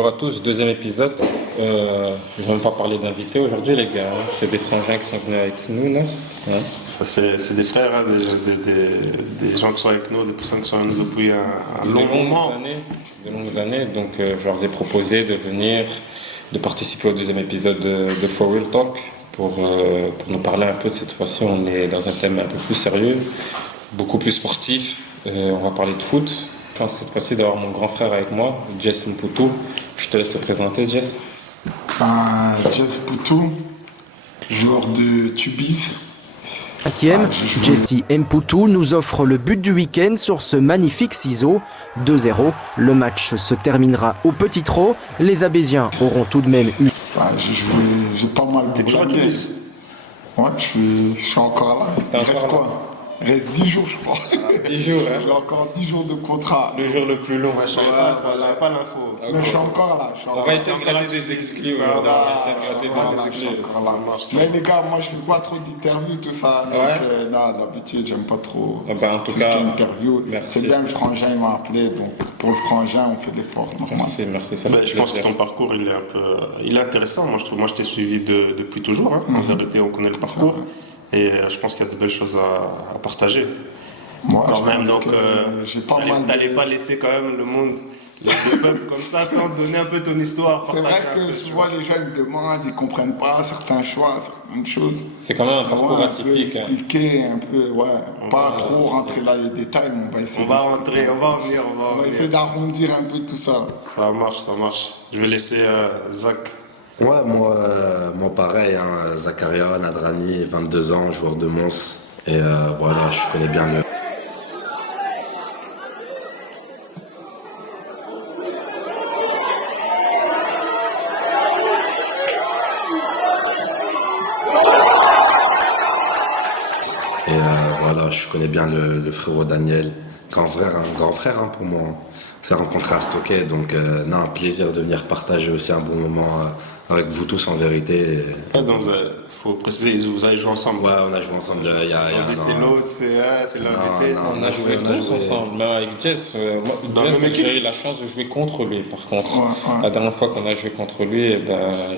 Bonjour à tous, deuxième épisode. Je ne vais même pas parler d'invités aujourd'hui, les gars. C'est des frangins qui sont venus avec nous, Nurse. Hein. Ça, c'est des frères, hein, des gens qui sont avec nous, des personnes qui sont avec nous depuis un long moment. De longues années. Donc, je leur ai proposé de venir, de participer au deuxième épisode de For Real Talk pour nous parler un peu de cette fois-ci. On est dans un thème un peu plus sérieux, beaucoup plus sportif. On va parler de foot. Je pense cette fois-ci d'avoir mon grand frère avec moi, Jess Mputu. Je te laisse te présenter, Jess. Jess Mputu, joueur de Tubize. Cinquième, Jesse Mputu nous offre le but du week-end sur ce magnifique ciseau. 2-0, le match se terminera au petit trot. Les Abésiens auront tout de même eu... J'ai pas mal de blagues. Ouais, je suis encore là. Il reste quoi? Il reste 10 jours, je crois. 10 jours, hein. J'ai encore 10 jours de contrat. Le jour le plus long. Ouais, je n'avais pas l'info. Mais je suis encore là. On va essayer de gratter des exclus. On va essayer de gratter des exclus. Mais les gars, moi je fais pas trop d'interviews, tout ça. Donc, d'habitude, j'aime pas trop en tout cas, ce qui est interview. merci. C'est bien, le frangin il m'a appelé. Donc pour le frangin, on fait l'effort. Merci. Ça je pense que ton parcours, il est intéressant. Moi, je trouve. Moi, je t'ai suivi depuis toujours. Hein. En vérité, on connaît le parcours. Et je pense qu'il y a de belles choses à partager. Moi, quand même, donc, t'allais pas laisser quand même le monde, le peuple comme ça, sans donner un peu ton histoire. C'est vrai que souvent les gens ils demandent, ils comprennent pas certains choix, certaines choses. C'est quand même un parcours atypique. Expliquer un peu, pas trop rentrer dans les détails, mais on va essayer. On va venir. On va essayer d'arrondir un peu tout ça. Ça marche. Je vais laisser Zach. Ouais, moi pareil, hein, Zakaria Nadrani, 22 ans, joueur de Mons. Et voilà, je connais bien le... Et voilà, je connais bien le frérot Daniel, un grand frère hein, pour moi. On s'est rencontré à Stockholm, donc un plaisir de venir partager aussi un bon moment avec vous tous en vérité. Donc faut préciser, vous avez joué ensemble. Ouais, on a joué ensemble il y a c'est l'autre, c'est l'invité. On a joué tous ensemble. Mais avec Jess, j'ai eu la chance de jouer contre lui par contre. La dernière fois qu'on a joué contre lui,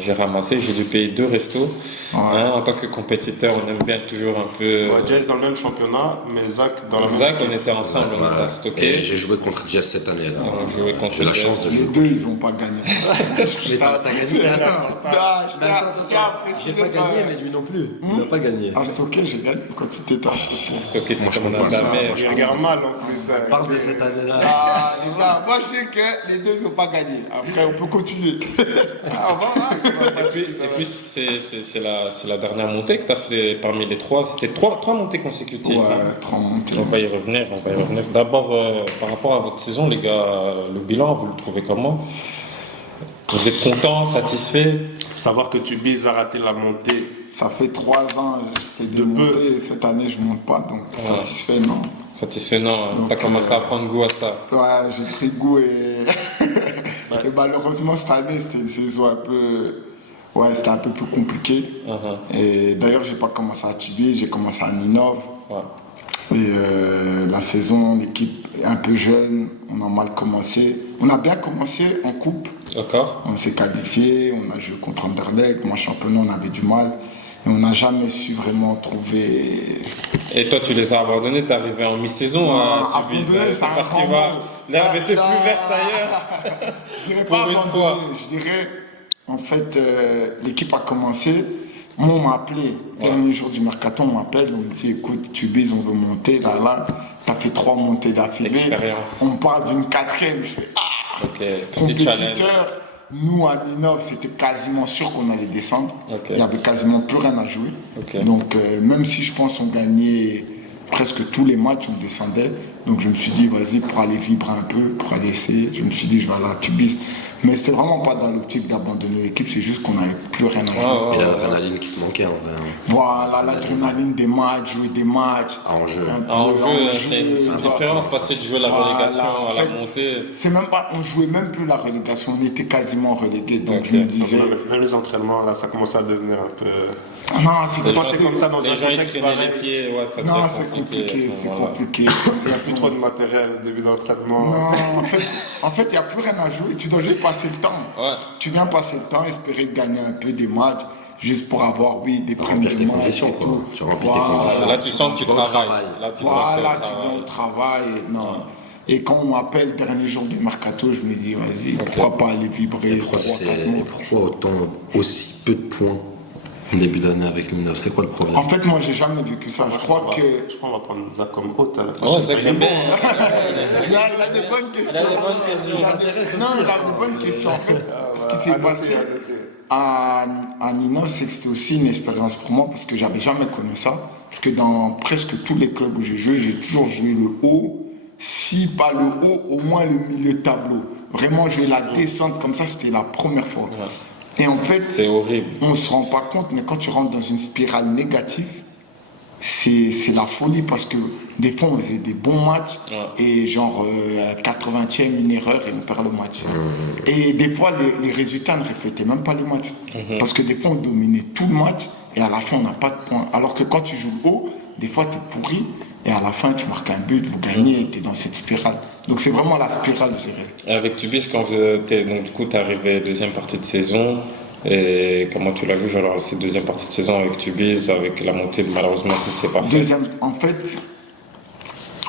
j'ai ramassé, j'ai dû payer 2 restos. En tant que compétiteur, on aime bien toujours un peu... Jess dans le même championnat, mais Zach dans la même... Zach, on était ensemble, on était à Stockholm. J'ai joué contre Jess cette année. Là. On a joué contre J'ai la chance de Les deux, ils n'ont pas gagné. Mais t'as gagné. J'ai pas gagné, mais lui non plus. Il n'a pas gagné. À Stockholm, j'ai gagné quand tu étais à Stockholm. Stockholm, c'est comme on a Il regarde mal en plus. Parle de cette année-là. Moi, je sais que les deux n'ont pas gagné. Après, on peut continuer. Et puis, c'est la dernière montée que tu as fait parmi les 3. C'était 3 montées consécutives. Ouais, 3 montées. On va y revenir. D'abord, par rapport à votre saison, les gars, le bilan, vous le trouvez comment? Vous êtes content, satisfait? Faut savoir que Tubize a raté la montée. Ça fait 3 ans, je fais 2 montées. Cette année, je ne monte pas, donc satisfait, non. Satisfait, non. Tu as commencé à prendre goût à ça. Ouais, j'ai pris goût et malheureusement, cette année, c'était une saison un peu... Ouais, c'était un peu plus compliqué. Et d'ailleurs, j'ai pas commencé à Tubize, j'ai commencé à Ninov. Et la saison, l'équipe est un peu jeune, on a mal commencé. On a bien commencé en coupe. D'accord. On s'est qualifié, on a joué contre Anderlecht. Moi, championnat, on avait du mal. Et on n'a jamais su vraiment trouver... Et toi, tu les as abandonnés, t'es arrivé en mi-saison à Tubize. C'est parti voir. L'herbe était plus verte ailleurs. Je dirais pas abandonné, je dirais... En fait, l'équipe a commencé. Moi, on m'a appelé, dernier jour du mercaton, on m'appelle, on me dit écoute, Tubize, on veut monter, là, t'as fait 3 montées d'affilée. On parle d'une 4e, je fais compétiteur. Nous, à Ninov, c'était quasiment sûr qu'on allait descendre. Il n'y avait quasiment plus rien à jouer. Donc, même si je pense qu'on gagnait presque tous les matchs, on descendait. Donc, je me suis dit, vas-y, pour aller vibrer un peu, pour aller essayer, je me suis dit, je vais aller à Tubize. Mais c'était vraiment pas dans l'optique d'abandonner l'équipe, c'est juste qu'on n'avait plus rien à jouer. Et l'adrénaline qui te manquait en vrai. Voilà, l'adrénaline des matchs, jouer des matchs. En jeu. C'est une différence, passer de jouer la relégation à la montée. C'est même pas, on jouait même plus la relégation, on était quasiment relégués. Donc je me disais. Même les entraînements, là, ça commençait à devenir un peu. Non, c'est passer comme ça dans un contexte pareil. Les pieds, ça non, c'est compliqué, c'est compliqué. Il n'y a plus trop de matériel, début d'entraînement. Non, en fait, il n'y a plus rien à jouer. Tu dois juste passer passer le temps. Ouais. Tu viens passer le temps, espérer gagner un peu des matchs, juste pour avoir, des primes Remplir de tes match conditions, et quoi. tout. Tu remplis tes Voilà. conditions. Là, tu sens que tu Bon travailles. travail. Là, tu sens Voilà, que tu viens au travail. Et quand on m'appelle dernier jour du mercato, je me dis, vas-y, pourquoi pas aller vibrer 3-4 mois. Pourquoi aussi peu de points en début d'année avec Ninov? C'est quoi le problème? En fait, moi, j'ai jamais vécu ça. Je crois qu'on va prendre Zach comme hôte à la Ouais, prochaine. Zach, j'aime bien. il a des bonnes questions. Non, il a des bonnes questions. En fait, ce qui s'est passé à Ninov, c'est que c'était aussi une expérience pour moi parce que j'avais jamais connu ça. Parce que dans presque tous les clubs où j'ai joué, j'ai toujours joué le haut. Si pas le haut, au moins le milieu de tableau. Vraiment, jouer la descente comme ça, c'était la première fois. Ouais. Et en fait, C'est horrible. on ne se rend pas compte, mais quand tu rentres dans une spirale négative, c'est la folie parce que des fois on faisait des bons matchs et genre 80e une erreur et on perd le match. Et des fois les résultats ne reflétaient même pas les matchs. Parce que des fois on dominait tout le match et à la fin on n'a pas de points. Alors que quand tu joues haut, des fois tu es pourri et à la fin tu marques un but, vous gagnez et tu es dans cette spirale. Donc c'est vraiment la spirale, je dirais. Avec Tubize, quand donc, du coup, tu es arrivé deuxième partie de saison. Et comment tu la joues alors cette deuxième partie de saison avec Tubize, avec la montée, malheureusement, tout ne s'est pas fait. Deuxième, en fait,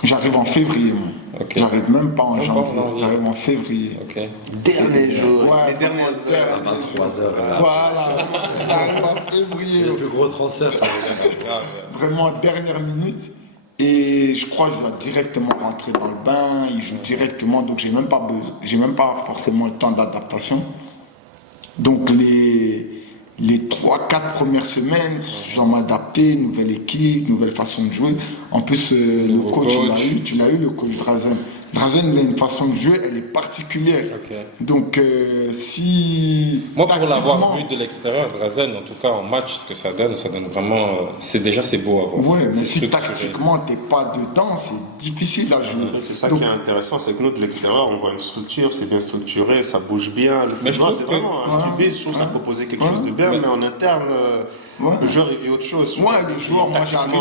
j'arrive en février. Moi. Ok. J'arrive même pas en Même pas en janvier, janvier. j'arrive en février. Ok. Dernier jour, Ouais, les dernières heures. À 23h. Voilà, j'arrive en février. Le plus gros transfert, ça. Vraiment dernière minute. Et je crois que je dois directement rentrer dans le bain, il joue directement, donc j'ai même pas forcément le temps d'adaptation. Donc les 3-4 premières semaines, je dois m'adapter, nouvelle équipe, nouvelle façon de jouer. En plus, le coach, tu l'as eu, le coach Drazen. Drazen, il a une façon de jouer, elle est particulière. Ok. Donc, si... Moi, pour l'avoir tactiquement- vu de l'extérieur, Drazen, en tout cas en match, ce que ça donne vraiment. C'est beau à voir. Ouais, mais C'est si structuré. tactiquement t'es pas dedans, c'est difficile à jouer. C'est ça Donc, qui est intéressant, c'est que nous de l'extérieur on voit une structure, c'est bien structuré, ça bouge bien. Mais je trouve c'est que- vraiment un Tubize, je trouve que ça proposait quelque chose de bien, mais en interne, le joueur il vit autre chose. Ouais, le joueur, moi j'arrive.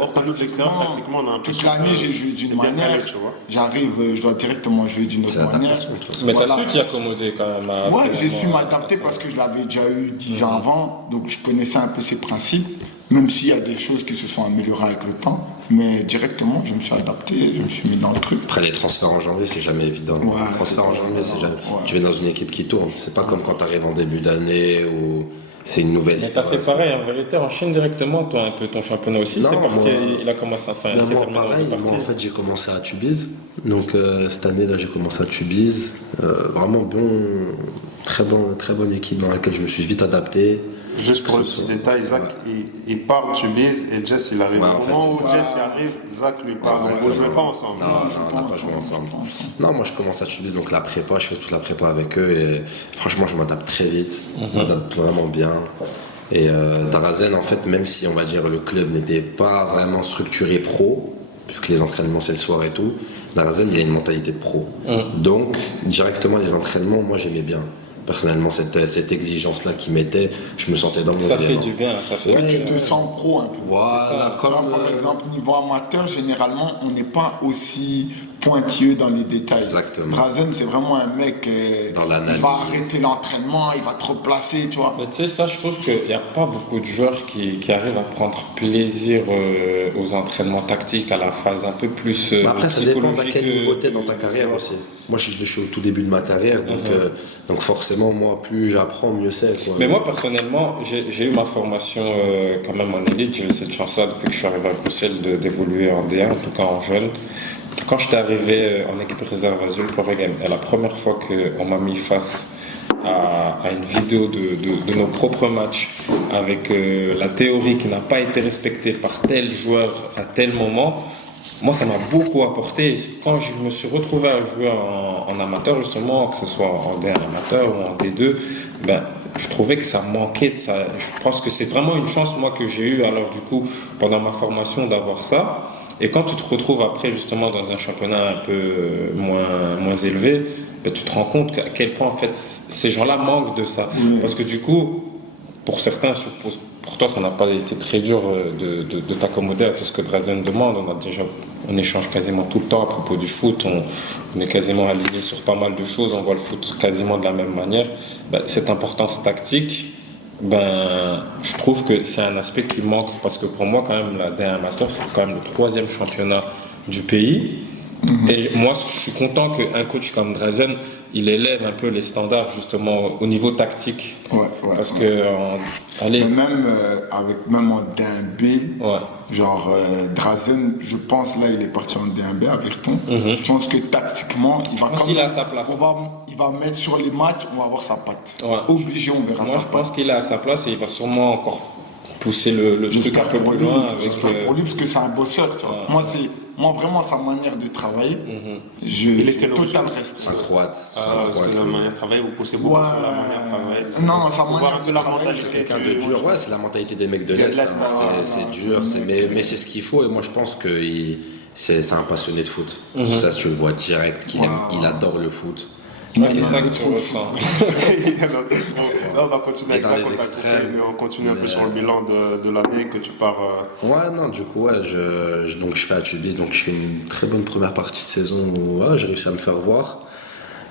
Or que nous de l'extérieur, tactiquement, on a toute l'impression l'année que j'ai joué c'est d'une bien manière. calé, tu vois. J'arrive, je dois directement jouer d'une C'est autre manière. l'adaptation, de toute façon. Mais Voilà. t'as su t'y accommoder quand même. Ouais, j'ai su m'adapter parce que je l'avais déjà eu 10 ans avant, donc je connaissais un peu ses principes, même s'il y a des choses qui se sont améliorées avec le temps. Mais directement, je me suis adapté, je me suis mis dans le truc. Après, les transferts en janvier, c'est jamais évident. Ouais, les transferts en c'est janvier, c'est jamais. ouais. Tu es dans une équipe qui tourne. C'est pas comme quand tu arrives en début d'année ou c'est une nouvelle. Mais t'as fait pareil, en vérité, en Chine directement, toi, un peu ton championnat aussi, Non, c'est parti, moi- il a commencé à faire, Ben, c'est moi, terminé en pareil, deux parties. moi, en fait, j'ai commencé à Tubize. Donc, cette année-là, j'ai commencé à Tubize. Vraiment très bonne équipe dans laquelle je me suis vite adapté. Juste pour Que le ce petit soit- détail, Zach, il part de Tubize et Jess il arrive. Ouais, Au en fait, moment où c'est ça. Jess y arrive, Zach lui parle. Vous ne jouez pas ensemble. Non, on n'a pas joué ensemble. Non, moi je commence à Tubize, donc la prépa, je fais toute la prépa avec eux et franchement, je m'adapte très vite. Je m'adapte vraiment bien. Et Drazen, en fait, même si on va dire le club n'était pas vraiment structuré pro, puisque les entraînements c'est le soir et tout, Drazen il a une mentalité de pro. Donc, directement les entraînements, moi j'aimais bien. Personnellement, cette exigence-là qu'ils mettaient, je me sentais dans mon Ça fait élément. du bien, ça fait Ouais, du tu bien. te sens pro un peu. Voilà, Tu vois, par exemple, niveau amateur, généralement, on n'est pas aussi pointilleux dans les détails. Exactement. Drazen, c'est vraiment un mec, Dans il l'analyse. va arrêter l'entraînement, il va te replacer, tu vois. Mais tu sais, ça, je trouve qu'il n'y a pas beaucoup de joueurs qui arrivent à prendre plaisir aux entraînements tactiques, à la phase un peu plus Mais après, ça dépend à psychologique, quel niveau t'es dans ta du carrière joueur. aussi. Moi, je suis au tout début de ma carrière, donc forcément, moi, plus j'apprends, mieux c'est. Quoi. Mais moi, personnellement, j'ai eu ma formation quand même en élite. J'ai eu cette chance-là depuis que je suis arrivé à Bruxelles d'évoluer en D1, en tout cas en jeune. Quand j'étais arrivé en équipe réserve à Zultorregem, et la première fois qu'on m'a mis face à une vidéo de nos propres matchs avec la théorie qui n'a pas été respectée par tel joueur à tel moment, moi ça m'a beaucoup apporté. Et quand je me suis retrouvé à jouer en amateur, justement, que ce soit en D1 amateur ou en D2, ben, je trouvais que ça manquait de ça. Je pense que c'est vraiment une chance moi que j'ai eu alors du coup pendant ma formation d'avoir ça. Et quand tu te retrouves après justement dans un championnat un peu moins élevé, ben, tu te rends compte à quel point en fait ces gens-là manquent de ça. Parce que du coup, pour certains, pour toi ça n'a pas été très dur de t'accommoder à tout ce que Drazen demande. On on échange quasiment tout le temps à propos du foot, on est quasiment aligné sur pas mal de choses, on voit le foot quasiment de la même manière. Cette importance tactique, je trouve que c'est un aspect qui manque, parce que pour moi, quand même, la D1 amateur, c'est quand même le 3e championnat du pays. Et moi, je suis content qu'un coach comme Drazen, il élève un peu les standards justement au niveau tactique. Parce que mais même en D1B, genre Drazen, je pense là il est parti en D1B à Virton. Je pense que tactiquement, il a sa place. Il va mettre sur les matchs, on va voir sa patte. Obligé, on verra moi, sa je patte. pense qu'il est à sa place et il va sûrement encore pousser le truc un peu plus loin. Pour lui, parce que c'est un bosseur. Tu vois. Moi, vraiment, sa manière de travailler, c'est total respect. C'est un croate. Parce que la manière de travailler, vous poussez beaucoup sur la manière de travailler. Non, sa manière de travailler, C'est quelqu'un de dur. Ouais, c'est la mentalité des mecs de l'Est. C'est dur, mais c'est ce qu'il faut. Et moi, je pense que c'est un passionné de foot. Ça, tu le vois direct, il adore le foot. C'est ça que tu ressens. On va continuer avec ça mais on continue un peu sur le bilan de l'année que tu pars. Ouais, non, du coup, donc je fais à Tubize, donc je fais une très bonne première partie de saison où j'ai réussi à me faire voir.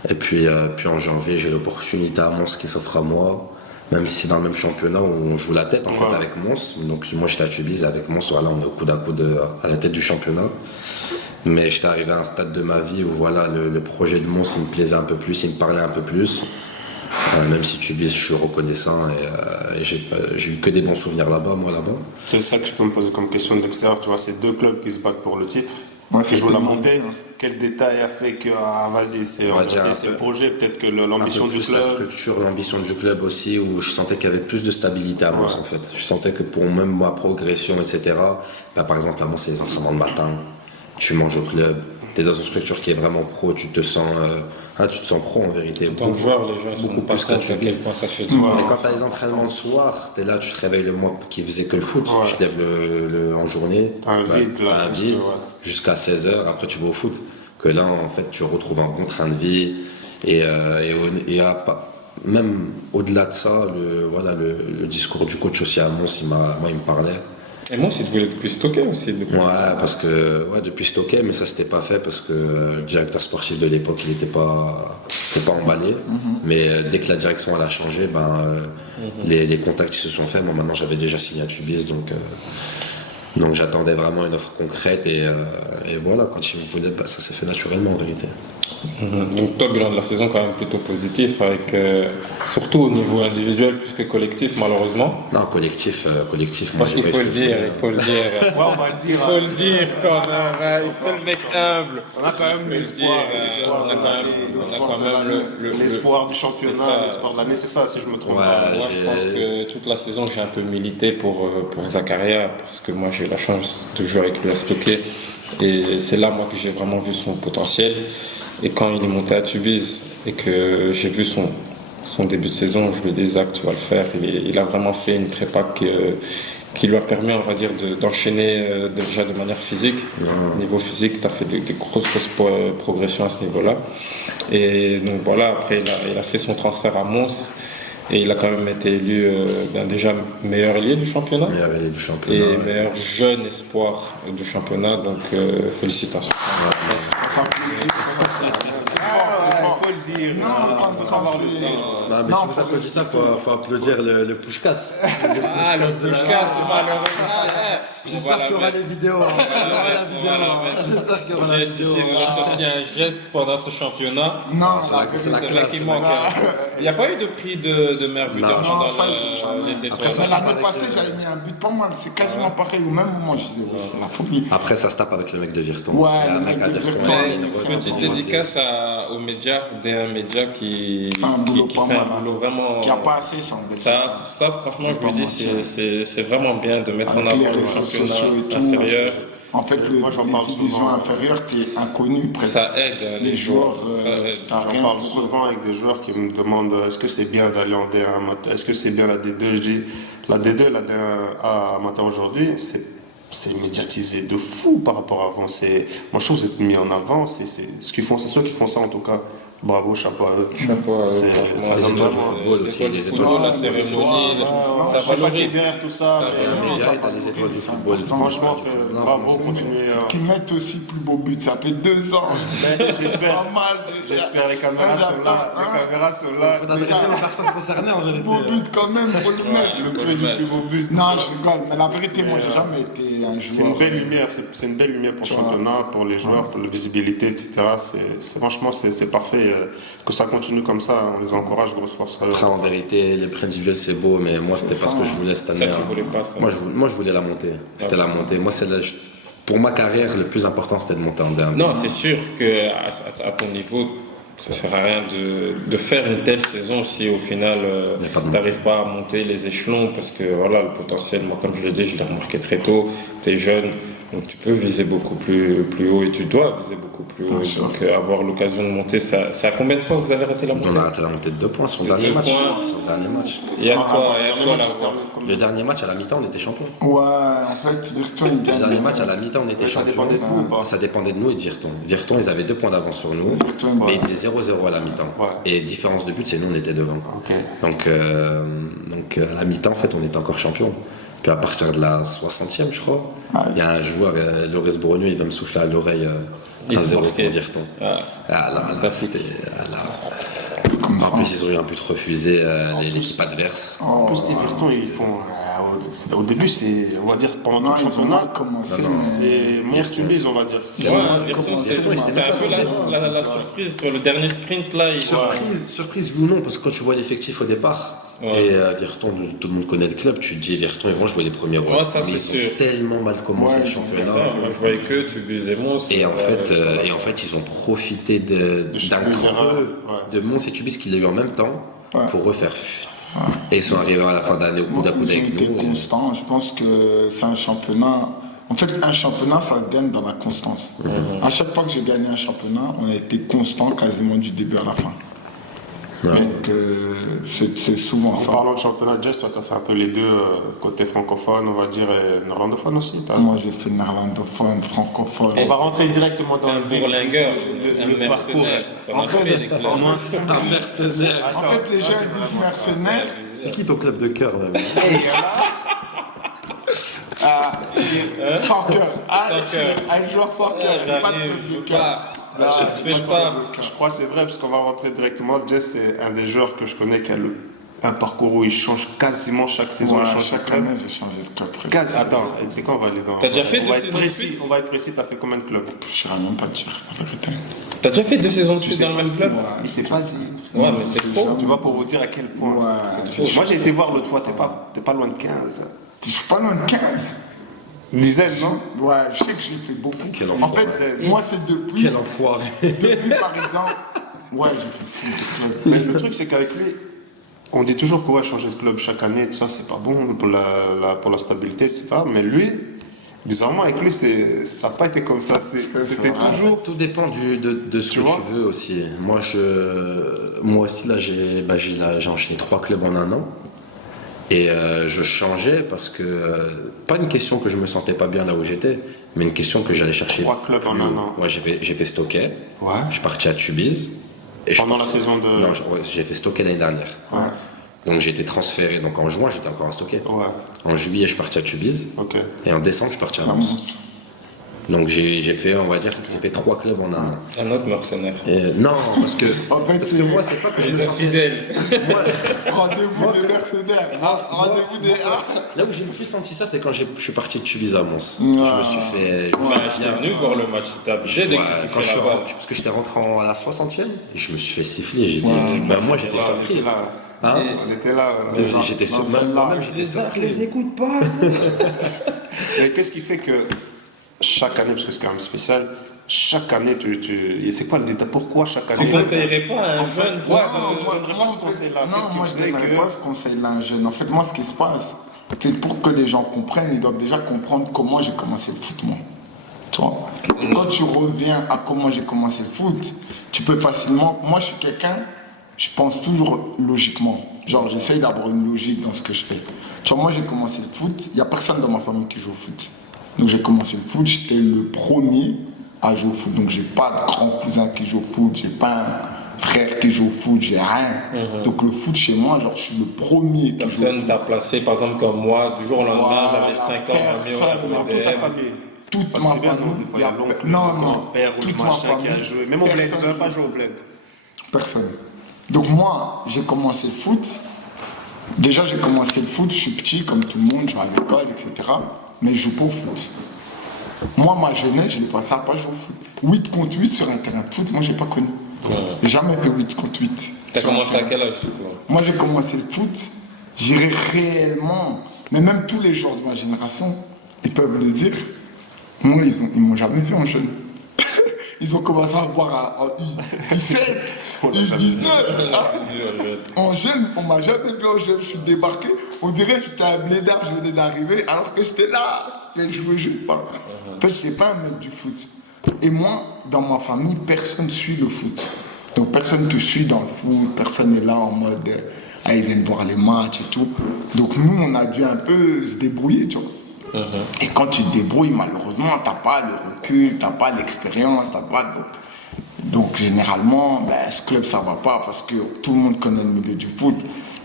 Et puis en janvier, j'ai l'opportunité à Mons qui s'offre à moi, même si c'est dans le même championnat où on joue la tête en fait avec Mons. Donc moi j'étais à Tubize avec Mons, voilà, on est au coude à coude à la tête du championnat. Mais j'étais arrivé à un stade de ma vie où voilà, le projet de Mons il me plaisait un peu plus, il me parlait un peu plus. Même si Tubize, je suis reconnaissant et j'ai eu que des bons souvenirs là-bas. C'est ça que je peux me poser comme question de l'extérieur. Tu vois, c'est 2 clubs qui se battent pour le titre, qui jouent la montée. Quel détail a fait que, vas-y, c'est le projet, peut-être que l'ambition du club. La structure, l'ambition du club aussi, où je sentais qu'il y avait plus de stabilité à Mons en fait. Je sentais que pour même ma progression, etc., par exemple, à Mons, c'est les entraînements le matin. Tu manges au club, tu es dans une structure qui est vraiment pro, tu te sens pro en vérité. En tant que joueur, les gens ne se rendent pas compte à quel point ça fait du bien. Mais quand tu as les entraînements le soir, tu es là, tu te réveilles le mois qui faisait que le foot, tu te lèves en journée, un vide jusqu'à 16h, après tu vas au foot. Que là, en fait, tu retrouves un bon train de vie et même au-delà de ça, le discours du coach aussi à Mons, il me parlait. Et moi, c'est depuis Stocké aussi. Parce que depuis Stocké, mais ça s'était pas fait parce que le directeur sportif de l'époque, il n'était pas emballé. Mais dès que la direction elle a changé, les contacts se sont faits. Moi, maintenant, j'avais déjà signé à Tubize, donc j'attendais vraiment une offre concrète et voilà, quand il me voulait, ça s'est fait naturellement en réalité. Donc toi, bilan de la saison quand même plutôt positif, avec surtout au niveau individuel plus que collectif malheureusement. Non, collectif. Parce qu'il faut le dire, on va le dire. Il faut le dire quand même, il faut le mec humble. On a quand même l'espoir. On a quand même l'espoir du championnat, l'espoir de l'année, c'est ça si je me trompe pas. Moi je pense que toute la saison j'ai un peu milité pour Zakaria parce que moi j'ai eu la chance de jouer avec lui à Stocké et c'est là moi que j'ai vraiment vu son potentiel. Et quand il est monté à Tubize et que j'ai vu son début de saison, je lui ai dit Zach, tu vas le faire. Il a vraiment fait une prépa qui lui a permis, on va dire, d'enchaîner déjà de manière physique. Au niveau physique, tu as fait des grosses progressions à ce niveau-là. Et donc voilà, après il a fait son transfert à Mons. Et il a quand même été élu déjà meilleur ailier du championnat. Meilleur ailier du championnat. Et meilleur jeune espoir du championnat. Donc félicitations. Mais si vous applaudissez ça, il faut applaudir le push-casse. Le push-casse, malheureusement. J'espère qu'il y aura les vidéos. J'espère qu'il y aura la vidéo. On a sorti un geste pendant ce championnat. Non, c'est vrai qu'il manque. Il n'y a pas eu de prix de meilleur buteur pendant les étoiles. L'année passée, j'avais mis un but pas mal. C'est quasiment pareil. Au même moment, je disais, c'est la folie. Après, ça se tape avec le mec de Virton. Ouais, le mec de Virton. Une petite dédicace aux médias, D1 Média qui fait un boulot vraiment. Qui n'a pas assez, ça. Ça, franchement, je me dis, c'est vraiment bien de mettre en avant le championnat inférieur. En fait, les divisions inférieures, tu es inconnu presque. Ça aide les joueurs. J'en parle souvent avec des joueurs qui me demandent est-ce que c'est bien d'aller en D1, est-ce que c'est bien la D2. Je dis la D2 et la D1 amateur aujourd'hui, c'est médiatisé de fou par rapport à avant. Moi, je trouve que c'est mis en avant. C'est ceux qui font ça en tout cas Bravo, chapeau à eux. Chapeau à eux, C'est- franchement. ça Les donne étoiles du vraiment- football aussi, Les les étoiles du étoiles football, la du cérémonie, Je ça sais pas qui est valorise. derrière tout ça. mais Déjà, t'as les étoiles du football. Franchement, Non, bravo, c'est- continuez. Qui mettent aussi plus beau but, ça fait 2 ans. J'espère. Pas mal déjà. J'espère les caméras sont là. Les caméras sont là. Faut t'adresser aux personnes concernées en vérité. Beau but quand même pour le mettre. Le plus beau but. Non, je rigole, mais la vérité, moi, j'ai jamais été un C'est une joueur. belle lumière, c'est une belle lumière pour le championnat, pour les joueurs, pour la visibilité, etc. Franchement, c'est parfait. Que ça continue comme ça, on les encourage, grosse force. Après, en vérité, les prix individuels, c'est beau, mais moi, c'était pas ce que je voulais cette Ça, année. tu hein. voulais pas ça. Moi, je voulais la montée. C'était la montée. Moi, pour ma carrière, le plus important, c'était de monter en D1. Non, c'est sûr que à ton niveau, ça sert à rien de faire une telle saison si au final Il y a pas de tu n'arrives pas à monter les échelons parce que voilà, le potentiel, moi comme je l'ai dit, je l'ai remarqué très tôt, tu es jeune, donc tu peux viser beaucoup plus haut et tu dois viser beaucoup plus haut. sûr. Donc avoir l'occasion de monter, c'est à combien de points vous avez arrêté la montée? On a arrêté la montée de 2 points sur le De dernier 2 match. points. Sur le dernier match. Il y a de Ah, quoi, il y a de quoi match, l'avoir. Le dernier match, à la mi-temps, on était champion. Ouais, en fait, Virton, il Le gagne. dernier match, à la mi-temps, on était Ça champion. dépendait de vous ou pas? Ça dépendait de nous et de Virton. Virton, ils avaient 2 points d'avance sur nous, Virton, mais ouais. ils faisaient 0-0 à la mi-temps. Ouais. Et différence de but, c'est nous, on était devant. Ok. Donc à la mi-temps, en fait, on était encore champion. Puis à partir de la 60e, je crois, il y a un joueur, Loris Brognou, il va me souffler à l'oreille Il 1-0 s'est pour marqué. Virton. Ah. Ah, là, Ça, c'était. Comme En ça. plus, ils ont eu un but refusé, l'équipe adverse. En plus, les Virtons, ils font. Au début, c'est. On va dire, pendant Non, tout le ils ont championnat, mal commencé. c'est monstrueux, on va dire. Ouais, c'est un peu la surprise, tu vois, le dernier sprint là, Surprise ou non, parce que quand tu vois l'effectif au départ, Ouais. et Virton, tout le monde connaît le club, tu te dis Virton, ils vont jouer les premiers rôles. Ouais, ça, Mais c'est ils ont sûr. tellement mal commencé Ouais, le ils ont c'est championnat. ça, moi, je voyais que tu bus et Mons. Et en fait, ils ont profité d'un Chubis erreurs, creux ouais. de Mons et Tubis qu'il a eu en même temps Ouais. pour refaire. Et ils sont arrivés à la fin d'année au coude à Ils ont coude avec été nous. et- constants. Je pense que c'est un championnat. En fait, un championnat, ça se gagne dans la constance. À chaque fois que j'ai gagné un championnat, on a été constant quasiment du début à la fin. Donc, c'est souvent En ça. parlant de championnat, Jess, toi, tu as fait un peu les deux, côté francophone, on va dire, et néerlandophone aussi. Moi, j'ai fait néerlandophone, francophone. On va rentrer directement C'est dans un le but. bourlingueur, un le mercenaire. T'en En as fait, fait des clubs. Un mercenaire. En fait, les gens ils disent mercenaires. C'est qui ton club de cœur même Sans cœur. Sans cœur. Un joueur sans cœur. Pas de club de cœur. Je fais pas. Je crois que c'est vrai, parce qu'on va rentrer directement. Jess, c'est un des joueurs que je connais qui a un parcours où il change quasiment chaque saison. Ouais, il change chaque club. année, j'ai changé de club presque. Attends, tu sais quoi, on va aller dans. T'as déjà fait on deux va être saisons de précis. suite On va être précis, t'as fait combien de clubs? Je ne saurais même pas te dire la vérité. T'as déjà fait 2 saisons de suite dans le même club? Il sait pas dire. Ouais, mais c'est trop. Tu vois, pour vous dire à quel point. Ouais, c'est trop. Moi, j'ai été voir l'autre fois, t'es pas loin de 15. Je suis pas loin de 15. Une dizaine, non? Ouais, je sais que j'ai fait beaucoup. Quel En enfoiré. fait, moi, c'est depuis. Quel enfoiré. Depuis, par exemple. Ouais, j'ai fait fou de clubs. Mais le truc, c'est qu'avec lui, on dit toujours qu'on va changer de club chaque année, tout ça, c'est pas bon pour la stabilité, etc. Mais lui, bizarrement, avec lui, ça n'a pas été comme ça. C'était vrai. toujours. Tout dépend de ce Tu que vois tu veux aussi. Moi aussi, là, j'ai enchaîné 3 clubs en un an. Et je changeais parce que, pas une question que je me sentais pas bien là où j'étais, mais une question que j'allais chercher. 3 clubs en plus un haut. an. Ouais, j'ai fait Stockey, Ouais. je suis parti à Tubize. Et je Pendant suis la parti- saison de. Non, j'ai fait Stockey l'année dernière. Ouais. Donc j'ai été transféré, donc en juin j'étais encore à Stockey. Ouais. En juillet je suis parti à Tubize, Ok. et en décembre je suis parti à Ah, Mons. bon. Donc j'ai fait, on va dire, j'ai fait 3 clubs en un an. Un autre mercenaire. Et non, parce que moi c'est pas que je me Les sentais... infidèles. Moi, Rendez-vous des mercenaires. Rendez-vous des. là où j'ai le plus senti ça, c'est quand je suis parti de Tubize à Mons. Ah. Je me suis fait... Bah, j'étais venu voir le match, c'était obligé dès que Ouais, tu quand je fais suis là-bas. rentré, parce que j'étais rentré à la 60e, je me suis fait siffler. J'ai dit, Ouais. bah, moi j'étais On surpris. était là. Hein On était là. J'étais Non, surpris. celle-là, Moi-même j'étais surpris. écoute pas. Mais qu'est-ce qui fait que chaque année, parce que c'est quand même spécial, chaque année, et c'est quoi le détail? Pourquoi chaque année? Tu conseillerais pas à un jeune, Ouais, toi, parce que tu donnerais pas ce conseil-là. Non, Qu'est-ce qui moi je faisait ne donnerais que. pas ce conseil-là à un jeune. En fait, moi, ce qui se passe, c'est pour que les gens comprennent, ils doivent déjà comprendre comment j'ai commencé le foot, moi. Tu vois? Et quand tu reviens à comment j'ai commencé le foot, tu peux facilement. Moi, je suis quelqu'un, je pense toujours logiquement. Genre, j'essaye d'avoir une logique dans ce que je fais. Tu vois, moi, j'ai commencé le foot, il n'y a personne dans ma famille qui joue au foot. Donc, j'ai commencé le foot, j'étais le premier à jouer au foot. Donc, j'ai pas de grand cousin qui joue au foot, j'ai pas frère qui joue au foot, j'ai rien. Donc le foot chez moi, genre je suis le premier qui joue au Personne foot. t'a placé, par exemple, comme moi, du jour au lendemain, Voilà, j'avais 5 ans, personne, Dans toute ta famille. Toute Parce ma que c'est bien, non, famille, des fois, il y a l'oncle, non, le non, grand-père ou le toute ma machin qui a famille, joué. Même au bled, ils personne n'ont pas joue. joué au bled. Personne. Donc moi, j'ai commencé le foot. Déjà, j'ai commencé le foot, je suis petit comme tout le monde, je vais à l'école, etc. Mais je joue pas au foot. Moi, ma jeunesse, je l'ai passé à pas jouer au foot. 8 contre 8 sur un terrain de foot, moi, j'ai pas connu. J'ai jamais fait 8 contre 8. T'as sur un commencé à terrain. quel âge, du coup? Moi, j'ai commencé le foot, j'irais réellement, mais même tous les joueurs de ma génération, ils peuvent le dire. Moi, ils m'ont jamais vu en jeune. Ils ont commencé à boire en U17, U19. En jeune, on m'a jamais vu en jeune. Je suis débarqué, on dirait que j'étais un blédard, je venais d'arriver, alors que j'étais là. Mais je jouais juste pas. En fait, je sais pas un mec du foot. Et moi, dans ma famille, personne ne suit le foot. Donc personne ne te suit dans le foot, personne n'est là en mode ah, ils viennent voir les matchs et tout. Donc nous, on a dû un peu se débrouiller, tu vois. Et quand tu te débrouilles, malheureusement, t'as pas le recul, t'as pas l'expérience, t'as pas. Donc généralement, ben, ce club ça va pas parce que tout le monde connaît le milieu du foot.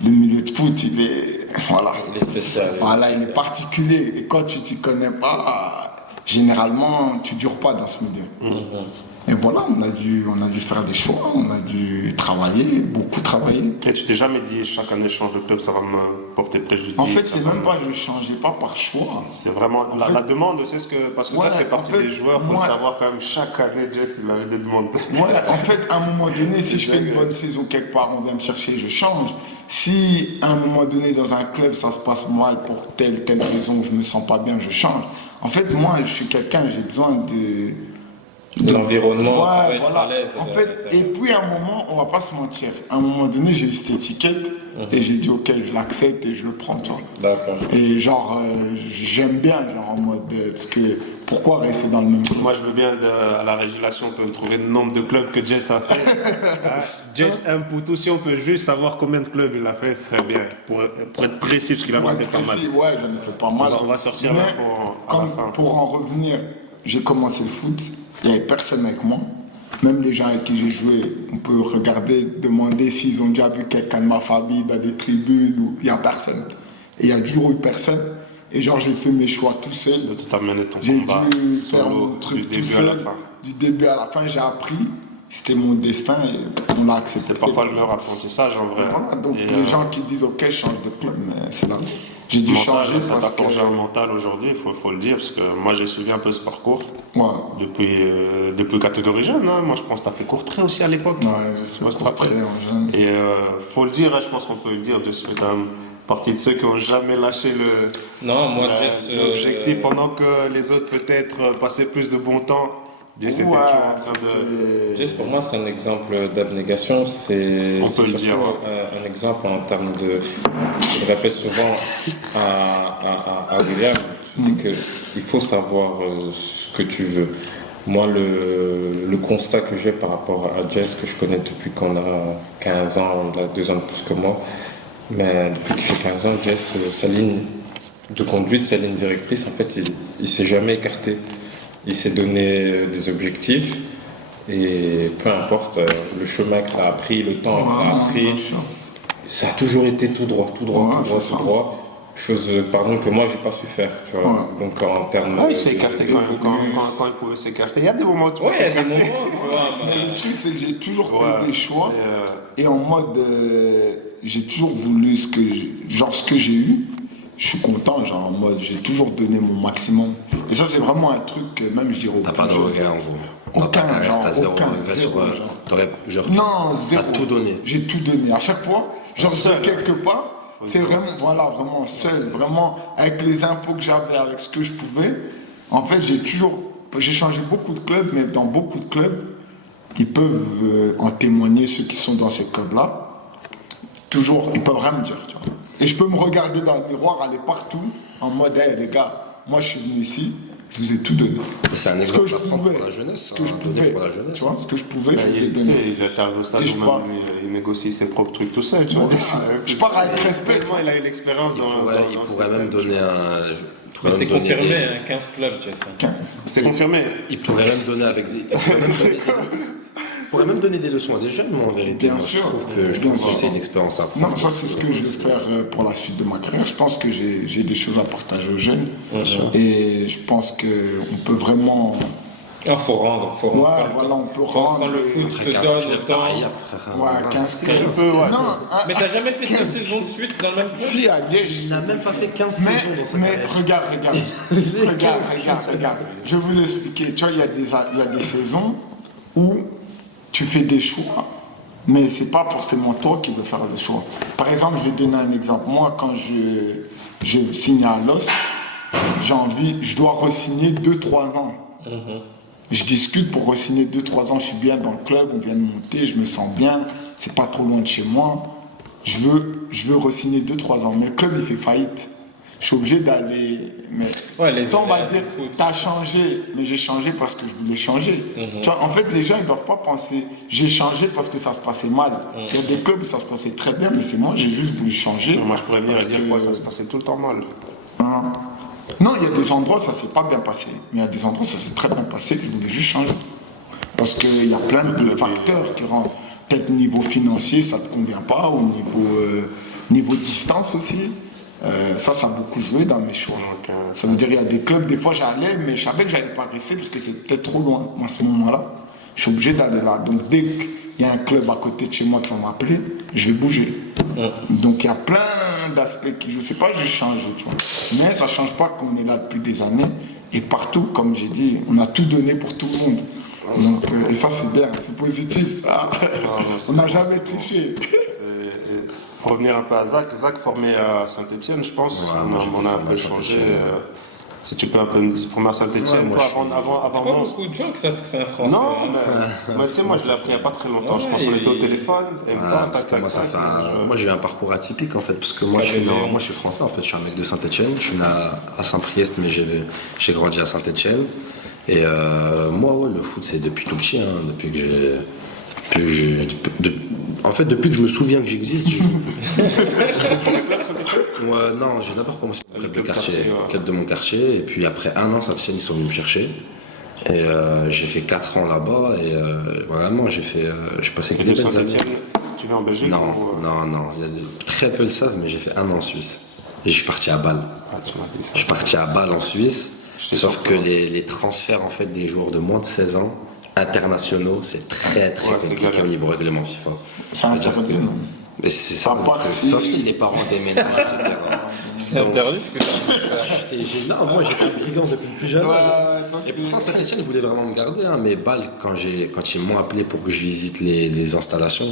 Le milieu de foot, il est voilà. Il est spécial. Voilà, il est particulier. Et quand tu t'y connais pas, généralement, tu dures pas dans ce milieu. Et voilà, on a dû faire des choix, on a dû travailler, beaucoup travailler. Et tu t'es jamais dit, chaque année, je change de club, ça va me porter préjudice. En fait, ça c'est va même me- pas, je ne changeais pas par choix. C'est vraiment la demande, c'est ce que. Parce que Ouais, toi, tu fais partie en fait, des joueurs, il faut moi- le savoir quand même, chaque année, Jess, il avait des demandes. Ouais, en fait, à un moment donné, si je fais une bonne saison quelque part, on vient me chercher, je change. Si à un moment donné, dans un club, ça se passe mal pour telle raison, je me sens pas bien, je change. En fait, moi, je suis quelqu'un, j'ai besoin de L'environnement, Ouais, tu vas être voilà. à l'aise. En fait, et puis à un moment, on va pas se mentir, à un moment donné, j'ai eu cette étiquette et j'ai dit, ok, je l'accepte et je le prends, tu vois. D'accord. Et genre, j'aime bien, genre en mode, parce que pourquoi rester dans le même club? Moi, je veux bien, à la régulation, on peut me trouver le nombre de clubs que Jess a fait. Jess Mputu, si on peut juste savoir combien de clubs il a fait, ce serait bien. Pour être précis, parce qu'il en a Ouais, fait pas mal. précis, ouais, j'en ai fait pas mal. On va sortir Mais là à la fin. pour en revenir, j'ai commencé le foot, il n'y avait personne avec moi. Même les gens avec qui j'ai joué, on peut regarder, demander s'ils ont déjà vu quelqu'un de ma famille dans des tribunes, ou il n'y a personne. Et il y a toujours eu personne. Et genre, j'ai fait mes choix tout seul. De tout amener ton J'ai combat dû faire mon solo du truc tout début à seul. la fin. Du début à la fin, j'ai appris. C'était mon destin et on l'a accepté. C'est parfois le meilleur apprentissage en vrai. Voilà, donc Et, les gens qui disent ok, je change de club, mais c'est là. J'ai dû changer mental, ça parce t'a forgé que. un mental aujourd'hui, il faut le dire, parce que moi j'ai suivi un peu ce parcours Ouais, depuis catégorie jeune. Hein. Moi je pense que tu as fait Courtrai aussi à l'époque. ouais, je suis Moi, je te très rappelle. en jeune. Et faut le dire, hein, je pense qu'on peut le dire, je suis quand même partie de ceux qui n'ont jamais lâché Non, moi, Jess, l'objectif pendant que les autres peut-être passaient plus de bon temps. Jess était Ouais, toujours en train de. Jess, pour moi, c'est un exemple d'abnégation. C'est On peut le surtout dire, un exemple en termes de. Je répète souvent à William, je dis qu'il faut savoir ce que tu veux. Moi, le constat que j'ai par rapport à Jess, que je connais depuis qu'on a 15 ans, il a 2 ans de plus que moi, mais depuis que j'ai 15 ans, Jess, sa ligne de conduite, sa ligne directrice, en fait, il ne s'est jamais écarté. Il s'est donné des objectifs et peu importe le chemin que ça a pris, le temps que ça a pris, bien sûr. ça a toujours été tout droit, tout droit, Ouais, tout droit, c'est tout ça. droit. Chose, pardon, que moi, j'ai pas su faire, tu vois. Ouais. Donc, en termes Ah, il s'est écarté de quand focus. il pouvait s'écarter. Il y a des moments où tu Ouais, il y a des moments, tu vois. Mais le truc, c'est que j'ai toujours Ouais, fait des choix c'est, et en mode, j'ai toujours voulu ce que j'ai eu. Je suis content, genre en mode, j'ai toujours donné mon maximum. Et ça, c'est vraiment un truc que même je dirais aux T'as pas de plus jeunes. regret en gros. Dans ta Aucun, carrière, genre, t'as zéro aucun, regret zéro, sur. genre. T'aurais. Genre, Non, zéro. T'as tout donné. J'ai tout donné. À chaque fois, genre, je Seul, vais quelque part, c'est dire vraiment, seul. voilà, vraiment seul. Vraiment, avec les impôts que j'avais, avec ce que je pouvais. En fait, j'ai changé beaucoup de clubs, mais dans beaucoup de clubs, ils peuvent en témoigner, ceux qui sont dans ces clubs-là. Toujours, ils peuvent rien me dire, tu vois. Et je peux me regarder dans le miroir, aller partout, en mode, hey, les gars, moi, je suis venu ici, je vous ai tout donné. C'est un Ce que exemple je à prendre pouvais, pour la jeunesse. ce que je hein, donné pouvais, pour la jeunesse. tu vois, ce que je pouvais, je vous ai tu donné. sais, il est arrivé au stade Et je où pars. même lui, il négocie ses propres trucs tout seul. Tu vois. Je pars avec respect. Tellement il a eu l'expérience dans Il dans ce pourrait même système. donner un. Mais c'est confirmé, hein, 15 clubs, Jess. 15. C'est confirmé. Il pourrait même donner avec des. Il pourrait même donner pourrais même donner des leçons à des jeunes, moi, en vérité. Bien Moi, sûr. je trouve que c'est une expérience à prendre. Non, ça c'est ce que je vais faire pour la suite de ma carrière. Je pense que j'ai des choses à partager aux jeunes. Et je pense qu'on peut vraiment... Il faut rendre. Ouais, voilà, on peut rendre. Quand le foot te donne autant. Ouais, 15 Je peux, ouais. Mais t'as jamais fait 15 saisons de suite dans le même club? Si, à Liège. Il n'a même pas fait 15 saisons dans sa Mais carrière. regarde. Je vais vous expliquer. Tu vois, il y a des saisons où tu fais des choix, mais c'est pas forcément toi qui veux faire le choix. Par exemple, je vais donner un exemple. Moi, quand je signe à Los, je dois re-signer 2-3 ans. Je discute pour re-signer 2-3 ans. Je suis bien dans le club, on vient de monter, je me sens bien, c'est pas trop loin de chez moi. Je veux re-signer 2-3 ans. Mais le club, il fait faillite. Je suis obligé d'aller. Mais ça, on va dire, t'as changé, mais j'ai changé parce que je voulais changer. Tu vois, en fait, les gens, ils ne doivent pas penser, j'ai changé parce que ça se passait mal. Il y a des clubs où ça se passait très bien, mais c'est moi, j'ai juste voulu changer. Moi, je pourrais venir et dire quoi, ça se passait tout le temps mal. Non, il y a des endroits où ça ne s'est pas bien passé. Mais il y a des endroits où ça s'est très bien passé, je voulais juste changer. Parce qu'il y a plein de facteurs qui rentrent. Peut-être niveau financier, ça ne te convient pas, ou niveau distance aussi. Ça a beaucoup joué dans mes choix. Ça veut dire qu'il y a des clubs, des fois j'allais, mais je savais que j'allais pas rester parce que c'est peut-être trop loin. Moi, à ce moment-là, je suis obligé d'aller là. Donc dès qu'il y a un club à côté de chez moi qui va m'appeler, je vais bouger. Donc il y a plein d'aspects qui jouent. C'est pas juste changer, tu vois. Mais ça change pas qu'on est là depuis des années. Et partout, comme j'ai dit, on a tout donné pour tout le monde. Donc, et ça c'est bien, c'est positif. On n'a jamais triché. Pour revenir un peu à Zach formé à Saint-Etienne, je pense. On a un peu changé. Si tu peux un peu me dire, formé à Saint-Etienne, avant Pas beaucoup de gens qui savent que c'est un Français. Non, mais tu sais, moi je l'ai appris il n'y a pas très longtemps. Je pense qu'on était au téléphone. Moi j'ai eu un parcours atypique en fait, parce que moi je suis français en fait, je suis un mec de Saint-Etienne, je suis né à Saint-Priest, mais j'ai grandi à Saint-Etienne. Et moi, le foot c'est depuis tout petit, depuis que en fait, depuis que je me souviens que j'existe, je joue. Non, j'ai d'abord commencé au club de quartier, club de mon quartier, et puis après 1 an, Saint-Etienne, ils sont venus me chercher. Et j'ai fait 4 ans là-bas, et vraiment, j'ai passé des belles années. Tu vas en Belgique? Non, très peu le savent, mais j'ai fait 1 an en Suisse. Et je suis parti à Bâle. Je suis parti à Bâle en Suisse, sauf que les transferts en fait, des joueurs de moins de 16 ans, internationaux, c'est très compliqué au niveau règlement FIFA. C'est interdit. Mais c'est ça, sauf si les parents déménagent, etc. C'est interdit ce que tu as fait. Non, moi j'étais brigand depuis le plus jeune. Et pourtant Saint-Etienne voulait vraiment me garder, mais Bâle, quand ils m'ont appelé pour que je visite les installations,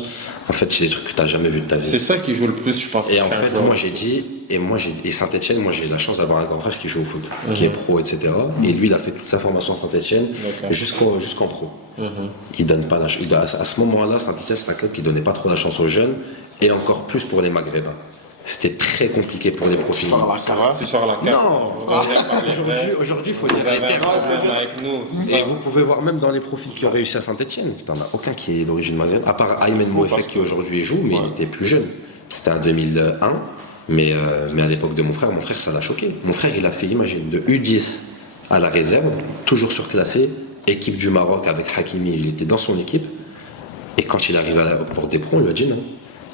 en fait c'est des trucs que tu n'as jamais vu de ta vie. C'est ça qui joue le plus, je pense. Et en fait, moi j'ai dit, et Saint-Etienne, moi j'ai la chance d'avoir un grand frère qui joue au foot, qui est pro, etc. Et lui il a fait toute sa formation à Saint-Etienne jusqu'en pro. Il donne pas à ce moment-là, Saint-Etienne c'est un club qui donnait pas trop la chance aux jeunes, et encore plus pour les Maghrébins. C'était très compliqué pour les profils. Tu sors la carte. Non, aujourd'hui il faut dire les termes. Avec nous. Et vous pouvez voir même dans les profils qui ont réussi à Saint-Etienne, t'en as aucun qui est d'origine maghrébine, à part Aymen Mouefek qui aujourd'hui joue, mais il était plus jeune. C'était en 2001, mais à l'époque de mon frère ça l'a choqué. Mon frère il a fait, imagine, de U10 à la réserve, toujours surclassé, équipe du Maroc avec Hakimi, il était dans son équipe, et quand il arrive à la porte des pros, on lui a dit non.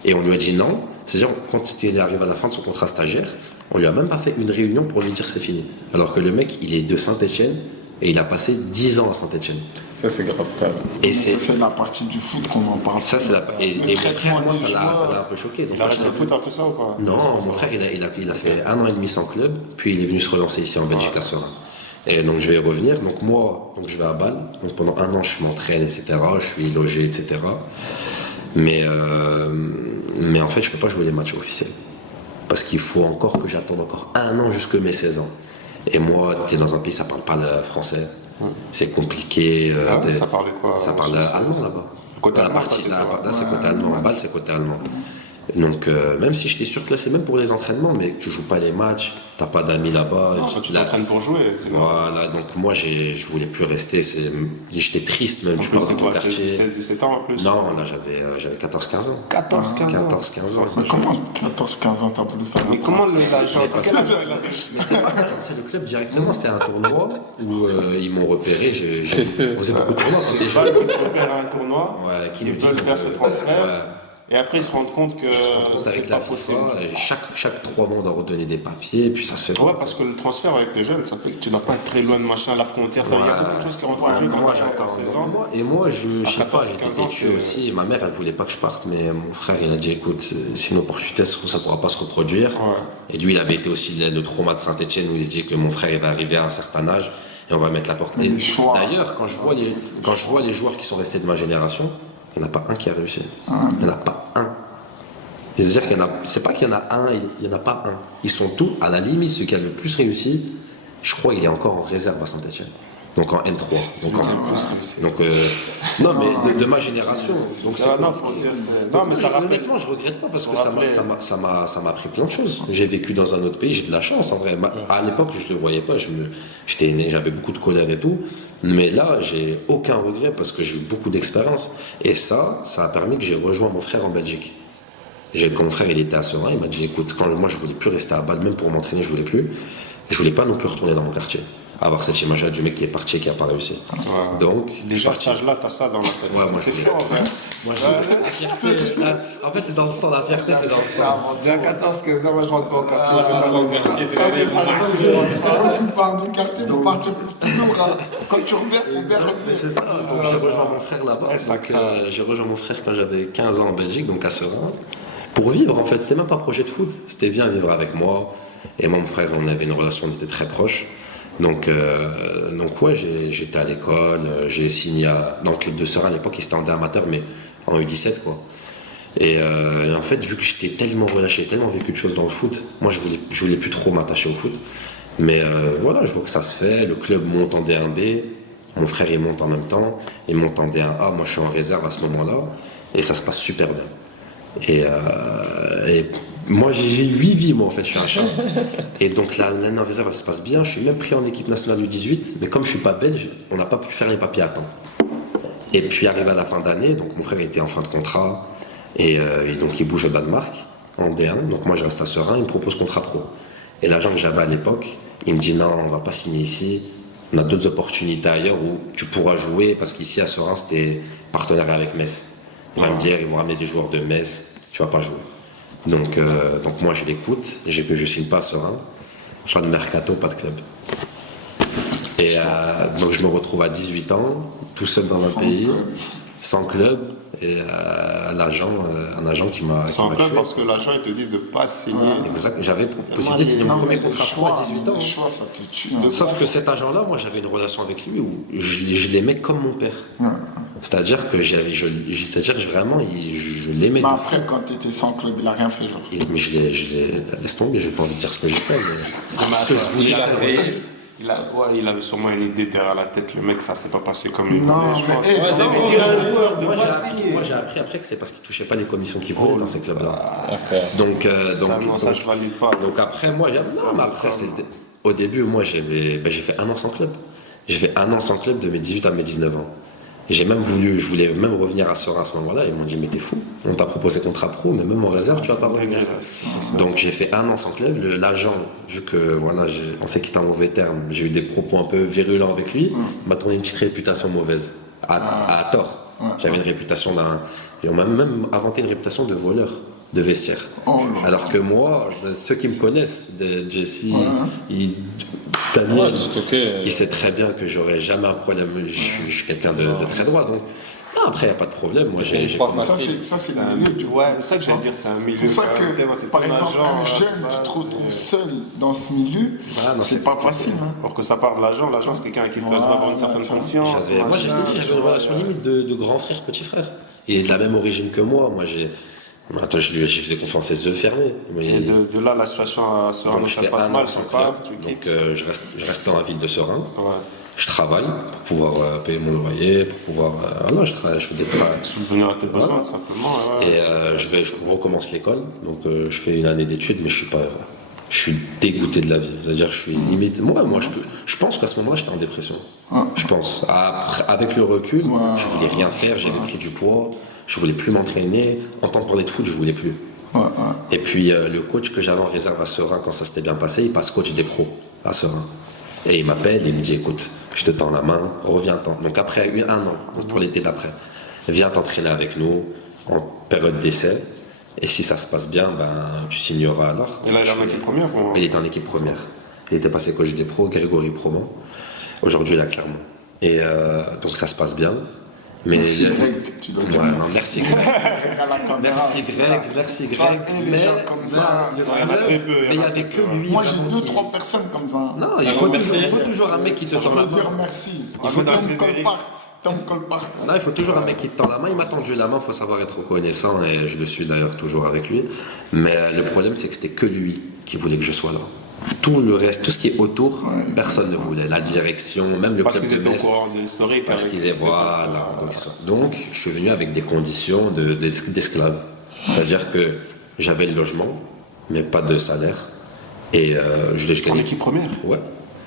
Et on lui a dit non, c'est-à-dire quand il arrive à la fin de son contrat stagiaire, on lui a même pas fait une réunion pour lui dire c'est fini. Alors que le mec, il est de Saint-Etienne et il a passé 10 ans à Saint-Etienne. Ça c'est grave quand même. Et c'est la partie du foot qu'on en parle. Ça, et mon frère, moi, ça l'a un peu choqué. Donc, il arrête le foot après ça ou pas? Non, mon frère, il a fait 1 an et demi sans club, puis il est venu se relancer ici en Belgique à Serein. Et donc je vais y revenir. Donc moi, je vais à Bâle. Donc pendant 1 an, je m'entraîne, etc. Je suis logé, etc. Mais en fait, je ne peux pas jouer les matchs officiels. Parce qu'il faut encore que j'attende encore 1 an jusque mes 16 ans. Et moi, tu es dans un pays, ça ne parle pas le français. C'est compliqué. Ça parle de quoi? Ça parle allemand là-bas. Côté allemand, là, c'est côté allemand. En Bâle, c'est côté allemand. Donc, même si j'étais surclassé, même pour les entraînements, mais que tu joues pas les matchs, t'as pas d'amis là-bas. Tu t'entraînes pour jouer. Voilà, donc moi, je voulais plus rester. J'étais triste même. Tu penses quoi, 16-17 ans en plus? Non, là, j'avais 14-15 ans. 14-15 ans. 14-15 ans. Mais comment 14-15 ans t'as voulu faire Mais comment l'agent Mais c'est le club directement, c'était un tournoi où ils m'ont repéré. On faisait beaucoup de tournois. Déjà, ils repèrent un tournoi, qui ils nous veulent disent faire ce transfert. Ouais. Et après, ils se rendent compte que c'est avec pas la possible. FIFA, et chaque 3 mois on doit redonner des papiers, et puis ça se fait. Ouais, parce que le transfert avec les jeunes, ça fait que tu dois pas être très loin de machin, la frontière. Il y a beaucoup de choses qui rentrent en jeu quand Moi tu j'entends as 16 ans. Et moi, je sais pas, 14, j'étais 15 ans, têtu aussi. Ma mère, elle voulait pas que je parte, mais mon frère, il a dit écoute, c'est une opportunité, ça pourra pas se reproduire. Ouais. Et lui, il avait été aussi le trauma de Saint-Etienne où il se dit que mon frère il va arriver à un certain âge et on va mettre la porte. Et d'ailleurs, quand je vois les joueurs qui sont restés de ma génération, il n'y en a pas un qui a réussi. Il n'y en a pas un. C'est-à-dire c'est pas qu'il y en a un, il n'y en a pas un. Ils sont tous, à la limite, celui qui a le plus réussi, je crois qu'il est encore en réserve à Saint-Etienne. Donc en N3. Non, mais de ma génération. Donc non, mais ça rappelle. Honnêtement, je regrette pas parce que ça m'a appris plein de choses. J'ai vécu dans un autre pays, j'ai de la chance en vrai. À l'époque, je le voyais pas, j'étais né, j'avais beaucoup de colère et tout. Mais là, j'ai aucun regret parce que j'ai eu beaucoup d'expérience. Et ça a permis que j'ai rejoint mon frère en Belgique. Quand mon frère il était à Serein, il m'a dit écoute, moi je voulais plus rester à Bâle, même pour m'entraîner, je voulais pas non plus retourner dans mon quartier. Avoir cette image-là du mec qui est parti et qui n'a pas réussi. Ouais. Donc, déjà, cet âge-là, t'as ça dans la tête. Ouais, c'est fort, en fait. Moi, la fierté, en fait, c'est dans le sang, la fierté, c'est dans le sang. Déjà 14-15 ans, moi, je rentre pas au quartier. Je rentre pas au quartier. Quand tu pars du quartier, tu pars toujours. Quand tu reviens, C'est ça. Donc, j'ai rejoint mon frère là-bas. J'ai rejoint mon frère quand j'avais 15 ans en Belgique, donc à Serein. Pour vivre, en fait, c'était même pas projet de foot. C'était viens vivre avec moi. Et mon frère, on avait une relation, on était très proches. Donc ouais, j'étais à l'école, j'ai signé dans le club de Serein à l'époque, il était en amateur, mais en U17 quoi. Et en fait, vu que j'étais tellement relâché, tellement vécu de choses dans le foot, moi je voulais plus trop m'attacher au foot. Mais voilà, je vois que ça se fait, le club monte en D1B, mon frère il monte en même temps, il monte en D1A, moi je suis en réserve à ce moment-là, et ça se passe super bien. Et moi j'ai 8 vies, moi en fait, je suis un chat. Et donc l'année en réserve, ça se passe bien. Je suis même pris en équipe nationale U18, mais comme je suis pas belge, on n'a pas pu faire les papiers à temps. Et puis arrivé à la fin d'année, donc mon frère était en fin de contrat, et donc il bouge au Danemark, en D1. Donc moi je reste à Serein, il me propose contrat pro. Et l'agent que j'avais à l'époque, il me dit non, on va pas signer ici. On a d'autres opportunités ailleurs où tu pourras jouer, parce qu'ici à Serein, c'était partenariat avec Metz. Il va me dire, ils vont ramener des joueurs de Metz, tu vas pas jouer. Donc moi je l'écoute, je signe pas à Serein, pas de mercato, pas de club. Et donc je me retrouve à 18 ans, tout seul dans un pays, sans club, et un agent qui m'a tué. Sans club parce que l'agent il te dit de pas signer. Exact, j'avais possibilité de signer mon premier contrat pro à 18 ans. Les choix, ça te tue. Sauf que cet agent-là, moi j'avais une relation avec lui où je l'aimais comme mon père. C'est-à-dire que vraiment, je l'aimais. Mais après, quand tu étais sans club, il a rien fait, genre. Mais laisse tomber, j'ai pas envie de dire ce que j'ai fait, mais ce que je voulais faire. Il avait sûrement une idée derrière la tête, le mec, ça s'est pas passé comme il Non, voulait, je pense. mais dire à un joueur de pas signer. Moi j'ai appris après que c'est parce qu'il touchait pas les commissions qu'il voulait dans ces clubs-là. D'accord. Ça, je valide pas. Donc après, moi, au début, moi j'ai fait 1 an sans club. J'ai fait 1 an sans club de mes 18 à mes 19 ans. Je voulais même revenir à Serein à ce moment-là. Ils m'ont dit, mais t'es fou, on t'a proposé contrat pro, mais même en réserve, tu vas pas revenir. Donc j'ai fait 1 an sans club. L'agent, vu que voilà, on sait qu'il est un mauvais terme, j'ai eu des propos un peu virulents avec lui, m'a tourné une petite réputation mauvaise, à tort. J'avais une réputation on m'a même inventé une réputation de voleur de vestiaire. Alors que moi, ceux qui me connaissent, Jesse, Daniel, il sait très bien que j'aurais jamais un problème. Je suis quelqu'un de très droit, donc après il n'y a pas de problème. Moi, ça c'est le milieu, tu vois. C'est ça que j'allais dire, c'est un milieu. C'est pour ça que, par exemple, un jeune, tu te retrouves seul dans ce milieu, c'est pas facile. Or que ça part de l'agent c'est quelqu'un avec qui tu dois avoir une certaine confiance. Moi, j'avais une relation limite de grand frère, petit frère. Il est de la même origine que moi. Attends, je faisais confiance les yeux fermés. Et de là, la situation à Serein, ça se passe mal, sans club. Donc je reste dans la ville de Serein. je travaille pour pouvoir payer mon loyer, pour pouvoir. Voilà, je travaille, je fais des travaux. Subvenir à tes besoins, Voilà. simplement. Et je recommence l'école, donc je fais une année d'études, mais je suis dégoûté de la vie. C'est-à-dire, je suis limite. Je pense qu'à ce moment-là, j'étais en dépression. Je pense. Après, avec le recul, je voulais rien faire, j'avais pris du poids, je voulais plus m'entraîner. Entendre parler de foot, je voulais plus. Et puis le coach que j'avais en réserve à Serein, quand ça s'était bien passé, il passe coach des pros à Serein. Et il m'appelle et il me dit écoute, je te tends la main, reviens-t'en. Donc après un an, donc pour l'été d'après, viens t'entraîner avec nous en période d'essai. Et si ça se passe bien, tu signeras alors. Et là, il est en équipe première ou... Il était en équipe première. Il était passé coach des pros, Grégory Proman. Aujourd'hui, il est à Clermont. Et donc ça se passe bien. Mais Merci Greg, tu dois dire. Merci Greg. Merci Greg. Et les gens comme ça. Mais il n'y avait que lui. Moi, j'ai 2-3 personnes comme ça. Non, il faut toujours un mec qui te tend la Je main. veux dire merci. Il faut Tom Colpart. Là, il faut toujours un mec qui te tend la main. Il m'a tendu la main, il faut savoir être reconnaissant et je le suis d'ailleurs toujours avec lui. Mais le problème, c'est que c'était que lui qui voulait que je sois là. Tout le reste, tout ce qui est autour, personne ne voulait. La direction, même le Parce club qu'ils de étaient au Metz. courant de l'historique. Parce avec qu'ils ce qui aient, s'est voilà. passé. Donc, je suis venu avec des conditions d'esclave. C'est-à-dire que j'avais le logement, mais pas de salaire. Et je l'ai En gagné. équipe première. Ouais.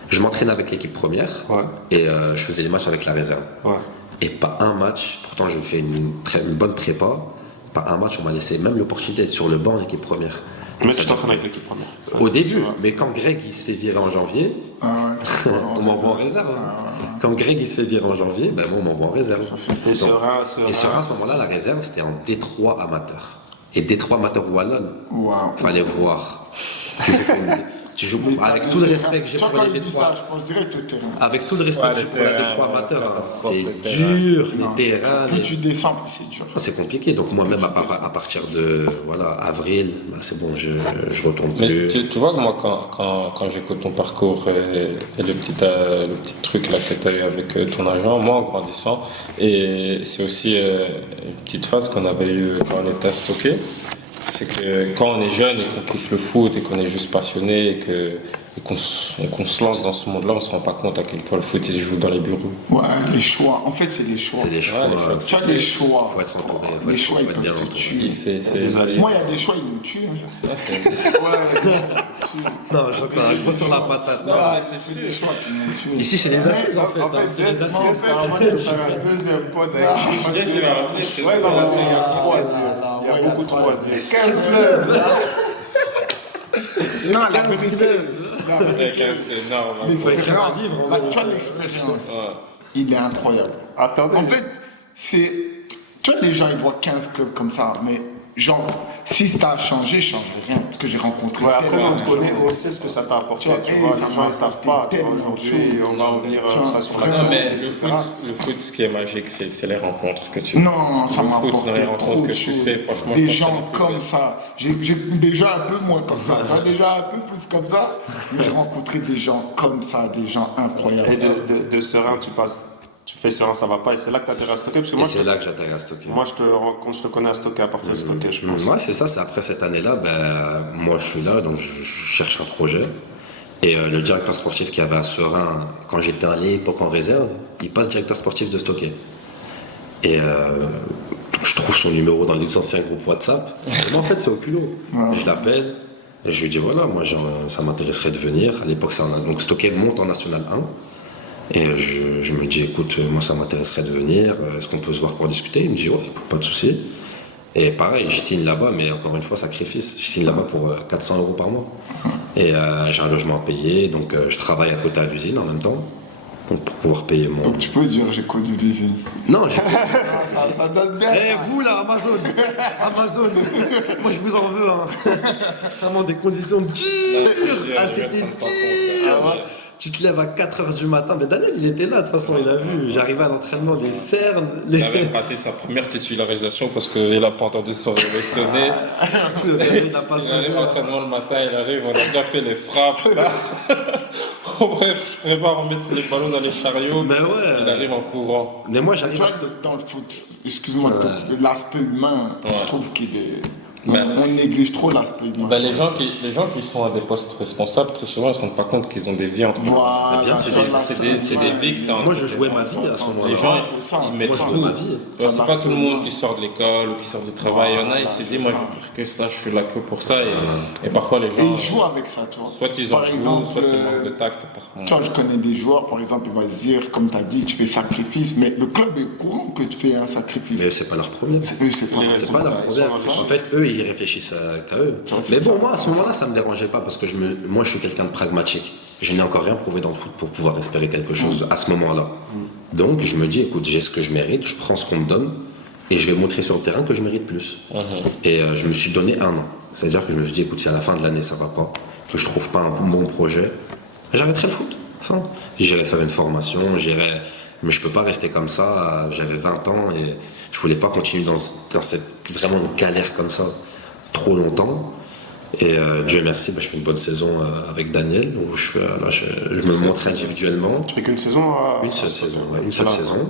Je m'entraînais avec l'équipe première Ouais. et je faisais les matchs avec la réserve. Ouais. Et pas un match, pourtant je fais une bonne prépa, pas un match on m'a laissé même l'opportunité d'être sur le banc en équipe première. Mais tu t'entraînes avec l'équipe première. Ça, Au c'est- début, ouais. mais quand Greg il se fait virer en janvier, on m'envoie en réserve. Quand Greg il se fait virer en janvier, moi on m'envoie en réserve. Et Donc, Serein, et Serein, à ce moment-là, la réserve c'était en D3 amateur. Et D3 amateur Wallon, Waouh. fallait voir. Tu joues avec tout le respect que j'ai Toi, pour quand les il dit D3. ça, je pense direct au terrain. Avec tout le respect que j'ai pour la D3 amateur, c'est dur, les terrains. Plus tu descends, plus c'est dur. C'est compliqué, donc moi-même à partir de avril, c'est bon, je retourne Mais plus. tu vois que moi, quand j'écoute ton parcours et le petit truc là que tu as eu avec ton agent, moi en grandissant, et c'est aussi une petite phase qu'on avait eue quand on était à Stocké, c'est que quand on est jeune et qu'on kiffe le foot et qu'on est juste passionné et qu'on se lance dans ce monde-là, on se rend pas compte à quel point le foot il se joue dans les bureaux. Ouais, les choix. En fait, c'est les choix. C'est des choix. les choix. Tu as des choix. Faut être entouré. Les choix, ils faut être bien peuvent te entouré. tuer. Moi, il y a des choix, ils nous tuent. Non, j'entends un gros sur la patate. Non, C'est des choix qui nous tuent. Ici, c'est les assises en fait. C'est les assises. On va faire un deuxième pod avec lui. Ouais, non, mais il y a trop à dire. Il y a beaucoup trop à dire. 15 clubs. Non, la vérité, C'est énorme. l'expérience, tu as l'expérience. Il est incroyable. Attendez. En fait, c'est. Tu vois, les gens, ils voient 15 clubs comme ça, mais genre, si ça a changé, je ne changerai rien. Parce que j'ai rencontré. Ouais, après, tellement on te de connaît, gens. on sait ce que ça t'a apporté. Tu vois, Tu et vois, ça les gens m'a ne savent apporté pas. Tu vois, tellement de aujourd'hui, choses. on va revenir Tu vois, ça sur vraiment, la Mais etc. le foot, ce qui est magique, c'est les rencontres que tu Non, ça Le m'a foot, dans les apporté rencontres trop que de tu choses. fais, franchement, je Des pense que gens c'est le plus comme belle. ça. J'ai déjà un peu moins comme ça. Tu vois, déjà un peu plus comme ça. Mais j'ai rencontré des gens comme ça, des gens incroyables. Et de Serein, tu fais Serein, ça va pas. Et c'est là que tu atterris à Stocké. Parce que Et moi, c'est là que j'atterris à Stocké. moi, je te connais à Stocké à partir de Stocké, je pense. Ouais, c'est ça, c'est après cette année-là, moi je suis là, donc je cherche un projet. Et le directeur sportif qui avait à Serein, quand j'étais à l'époque en réserve, il passe directeur sportif de Stocké. Et donc je trouve son numéro dans les anciens groupes WhatsApp. Et moi en fait c'est au culot. Je l'appelle, et je lui dis voilà, moi ça m'intéresserait de venir. À l'époque, donc Stocké monte en National 1. Et je me dis, écoute, moi ça m'intéresserait de venir, est-ce qu'on peut se voir pour discuter? Il me dit, ouais, pas de souci. Et pareil, je signe là-bas, mais encore une fois, sacrifice. Je signe là-bas pour 400 € par mois. Et j'ai un logement à payer, donc je travaille à côté à l'usine en même temps, donc pour pouvoir payer mon... Donc tu peux dire, j'ai connu l'usine. Non, Ça donne bien. Eh, vous là, Amazon, moi je vous en veux, hein. Vraiment des conditions dures, ah c'était dur. Tu te lèves à 4h du matin, mais Daniel il était là de toute façon, il a vu, j'arrivais à l'entraînement des cernes. Il avait raté sa première titularisation parce qu'il n'a pas entendu son réveil sonner. Il n'a pas Il sonné. arrive à l'entraînement le matin, il arrive, on a déjà fait les frappes. Là. Bon, bref, je prépare à remettre les ballons dans les chariots. Mais ouais. Il arrive en courant. Mais moi Tu j'arrive vois, à... dans le foot, excuse-moi, l'aspect humain, je trouve qu'il est. On néglige trop l'aspect humain. Les gens qui sont à des postes responsables, très souvent, ils ne se rendent pas compte qu'ils ont des vies entre eux. Voilà, bien sûr, C'est des vies que t'as Moi, je jouais ma vie à ce moment-là. Les gens, ils Moi, mettent je tout. jouais ma vie. Tu vois, c'est pas tout le monde qui sort de l'école ou qui sort du travail. Il y en a, ils se disent, moi, je veux faire que ça, je suis là que pour ça. Et parfois, les Et gens, ils jouent avec ça, tu vois. soit ils en Par jouent, exemple, soit ils manquent de tact. tu vois, je connais des joueurs, par exemple, ils vont se dire, comme tu as dit, tu fais sacrifice, mais le club est au courant que tu fais un sacrifice. Mais c'est pas leur problème. Eux, c'est pas C'est pas leur problème. En fait, eux, ils réfléchissent qu'à eux. Mais bon, moi, à ce moment-là, ça me dérangeait pas parce que moi, je suis quelqu'un de pragmatique. Je n'ai encore rien prouvé dans le foot pour pouvoir espérer quelque chose à ce moment-là. Donc, je me dis, écoute, j'ai ce que je mérite, je prends ce qu'on me donne et je vais montrer sur le terrain que je mérite plus. Et je me suis donné 1 an. C'est-à-dire que je me suis dit, écoute, si à la fin de l'année, ça va pas, que je trouve pas un bon projet, j'arrêterai le foot. Enfin, j'irai faire une formation, mais je peux pas rester comme ça. J'avais 20 ans et je voulais pas continuer dans cette vraiment galère comme ça trop longtemps. Et Dieu merci, je fais une bonne saison avec Daniel où je me montre individuellement. Tu fais qu'une saison Une seule saison, ouais, une seule saison.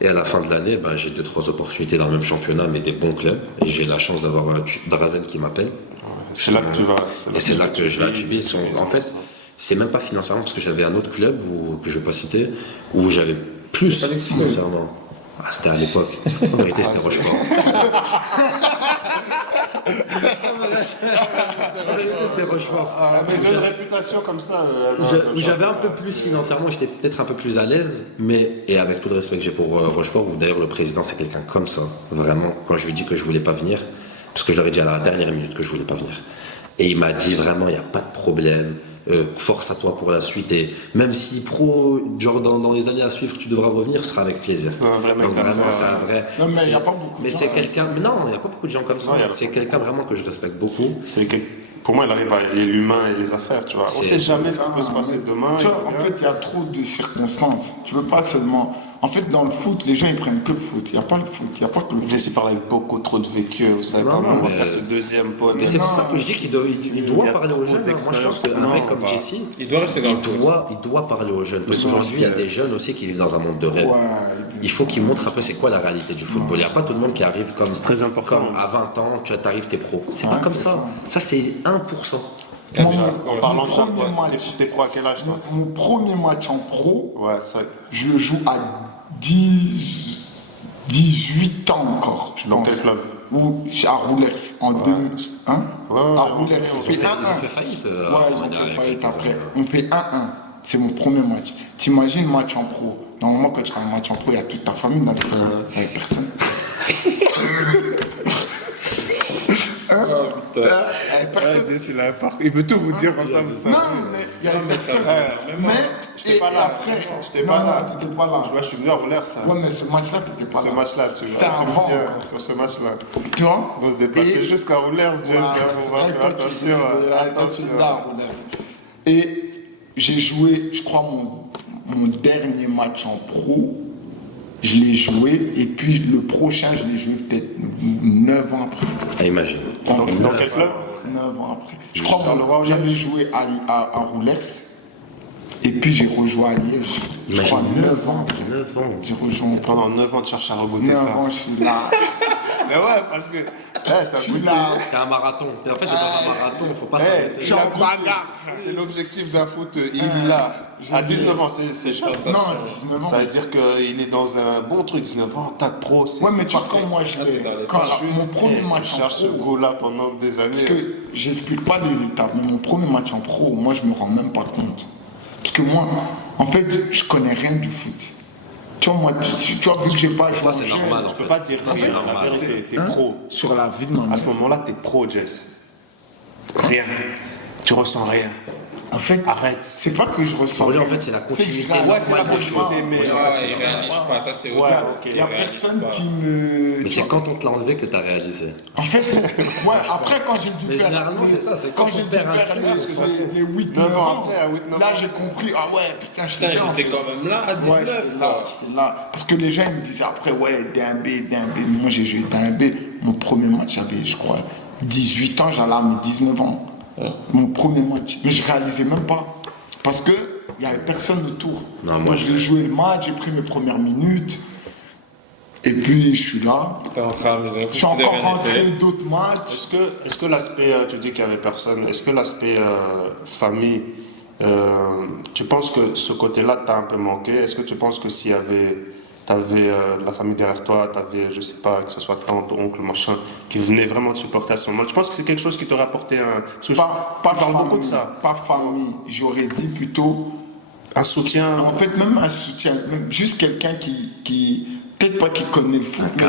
Et à la fin de l'année, j'ai 2-3 opportunités dans le même championnat, mais des bons clubs. Et j'ai la chance d'avoir Drazen qui m'appelle. C'est là que tu vas. Et c'est là que je vais à Tubize. En fait, c'est même pas financièrement parce que j'avais un autre club que je vais pas citer où j'avais plus financièrement. Ah, c'était à l'époque. En vérité, c'était Rochefort. C'était Rochefort. Mais j'ai une réputation comme ça. Où j'avais un peu plus financièrement, j'étais peut-être un peu plus à l'aise, et avec tout le respect que j'ai pour Rochefort, où d'ailleurs le président c'est quelqu'un comme ça, vraiment, quand je lui dis que je voulais pas venir, parce que je leur ai dit à la dernière minute que je voulais pas venir. Et il m'a dit vraiment, il n'y a pas de problème, force à toi pour la suite, et même si genre dans les années à suivre, tu devras revenir, ce sera avec plaisir. C'est un vrai mec. Donc vraiment, c'est un vrai. Non, mais il n'y a pas beaucoup. Mais c'est quelqu'un. Mais non, il n'y a pas beaucoup de gens comme ça. C'est quelqu'un vraiment que je respecte beaucoup. Pour moi, il arrive à allier l'humain et les affaires, tu vois. On ne sait jamais ce qui peut se passer demain. Tu vois, en fait, il y a trop de circonstances. Tu ne peux pas seulement... En fait, dans le foot, les gens, ils prennent que le foot. Il n'y a pas le foot, il n'y a pas que le foot. Laissez parler avec beaucoup trop de vécu, vous savez pas, on va faire ce deuxième pote. Mais c'est pour ça que je dis qu'il doit parler aux jeunes. Moi, je pense qu'un mec comme Jesse, il doit rester dans le foot. Il doit parler aux jeunes. Parce qu'aujourd'hui, il y a des jeunes aussi qui vivent dans un monde de rêve. Il faut qu'ils montrent un peu c'est quoi la réalité du football. Il n'y a pas tout le monde qui arrive comme à 20 ans, tu arrives, t'es pro. C'est pas comme ça. Ça, c'est 1%. En parlant de ça, t'es pro à quel âge, toi? Mon premier match en pro, je le joue à 18 ans encore. Dans quel club? À Roulers, en 2000. Hein? À Roulers, on fait 1-1. Ils ont fait faillite. Ils ont fait faillite après. On fait 1-1. C'est mon premier match. T'imagines match en pro. Normalement, quand tu fais un match en pro, il y a toute ta famille dans le terrain. Il n'y a personne. Il peut tout vous dire comme ça, vous savez. Non, mais il y a une personne. Mais j'étais pas là. J'étais pas là. T'étais pas là. Je suis venu à Roulers, ça. Ouais, mais ce match-là, t'étais pas là. Ce match-là, c'était avant. Sur ce match-là. Tu vois? On se déplaçait jusqu'à Roulers, attention. Et j'ai joué, je crois, mon dernier match en pro. Je l'ai joué, et puis le prochain, je l'ai joué peut-être 9 ans après. Ah, imagine. Dans quel club? 9 ans après. Je crois que j'avais joué à Roulers, et puis j'ai rejoint à Liège. Je crois 9 ans après. 9 ans. J'ai rejoint. Pendant 9 ans, tu cherches à reboter 9 ça. 9 ans, je suis là. Mais ouais, parce que. Je suis là. T'es un marathon. En fait, t'es dans un marathon, faut pas s'arrêter. Je suis en bagarre. C'est l'objectif d'un foot, il est là. À 19 ans, c'est ça. Non, à 19 ans. Ça veut dire qu'il est dans un bon truc. 19 ans, tas de pro. Ouais, mais tu vois, quand moi je l'ai. Mon premier match en pro. Je cherche ce goal-là pendant des années. Parce que j'explique pas les étapes, mais mon premier match en pro, moi je me rends même pas compte. Parce que moi, en fait, je connais rien du foot. Tu vois, moi, tu vois, vu que j'ai pas joué. Toi, c'est normal. Tu peux pas dire rien, la vérité. T'es pro. Sur la vie de ma mère. À ce moment-là, t'es pro, Jess. Rien. Tu ressens rien. En fait, arrête. C'est pas que je ressens. Pour lui, en fait, c'est la continuité. Ouais, c'est la continuité, mais. Il réalise pas, ça c'est autre chose. Il y a personne qui me. Mais c'est quand on te l'a enlevé que t'as réalisé. En fait, ouais, après quand j'ai dû Mais faire. généralement, c'est ça, c'est quand quand j'ai on dû perd un faire truc, les 8-9 ans. Là, j'ai compris, ah ouais, putain, Putain, j'étais quand même là à 19. Ouais, j'étais là. Parce que les gens ils me disaient après, ouais, Dembé. Moi, j'ai joué Dembé. Mon premier match, j'avais, je crois, 18 ans, j'allais à mes 19 ans. Mon premier match. Mais je réalisais même pas. Parce qu'il n'y avait personne autour. Non, moi, j'ai joué le match, j'ai pris mes premières minutes. Et puis, je suis là. T'es rentré à la maison. Je suis encore rentré d'autres matchs. Est-ce que l'aspect, tu dis qu'il n'y avait personne, est-ce que l'aspect famille, tu penses que ce côté-là t'a un peu manqué? Est-ce que tu penses que s'il y avait, t'avais la famille derrière toi, t'avais, je sais pas, que ce soit tante, oncle, machin, qui venait vraiment te supporter à ce moment, tu penses que c'est quelque chose qui t'aurait apporté un... Parce que Pas je parle beaucoup famille, de ça. pas famille. J'aurais dit plutôt... Un soutien. En fait, même un soutien, même juste quelqu'un qui peut-être pas qui connaît le foot, mais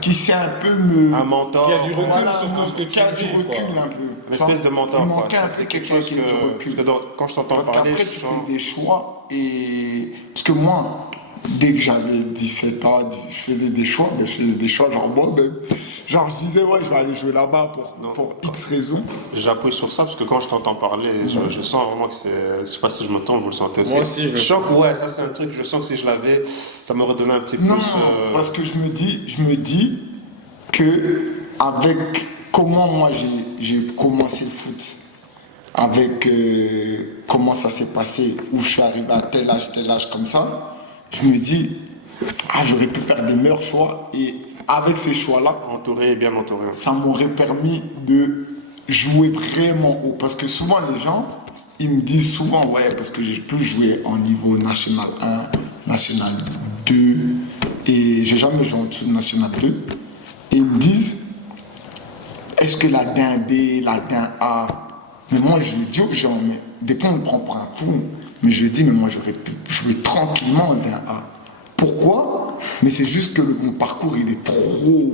qui sait un peu me... Un mentor. Qui a du recul Voilà, sur tout ce que tu qui a du dis, recul quoi. un peu. Une espèce de mentor, Il quoi. manquait Ça, un c'est peu quelque quelqu'un chose qui a du recul. parce que quand je t'entends Parce parler, qu'après, je tu sens... fais des choix et... Parce que moi, dès que j'avais 17 ans, je faisais des choix, mais je faisais des choix genre moi-même. Genre, je disais, ouais, je vais aller jouer là-bas pour X raisons. J'appuie sur ça parce que quand je t'entends parler, je sens vraiment que c'est... Je sais pas si je me trompe, vous le sentez aussi. Moi aussi, je le sens que, ouais, ça c'est un truc, je sens que si je l'avais, ça m'aurait donné un petit Non, plus... parce que je me dis que avec comment moi j'ai commencé le foot, avec comment ça s'est passé, où je suis arrivé à tel âge comme ça, je me dis, j'aurais pu faire des meilleurs choix et avec ces choix-là, Entouré et bien entouré. ça m'aurait permis de jouer vraiment haut. Parce que souvent les gens, ils me disent souvent, ouais, parce que j'ai pu jouer en niveau national 1, national 2, et j'ai jamais joué en dessous de national 2. Et ils me disent, est-ce que la D1 B, la D1 A, mais moi je le dis aux gens, mais des fois on me prend pour un fou, mais je dis, mais moi j'aurais pu jouer tranquillement en D1 A. Pourquoi? Mais c'est juste que mon parcours il est trop...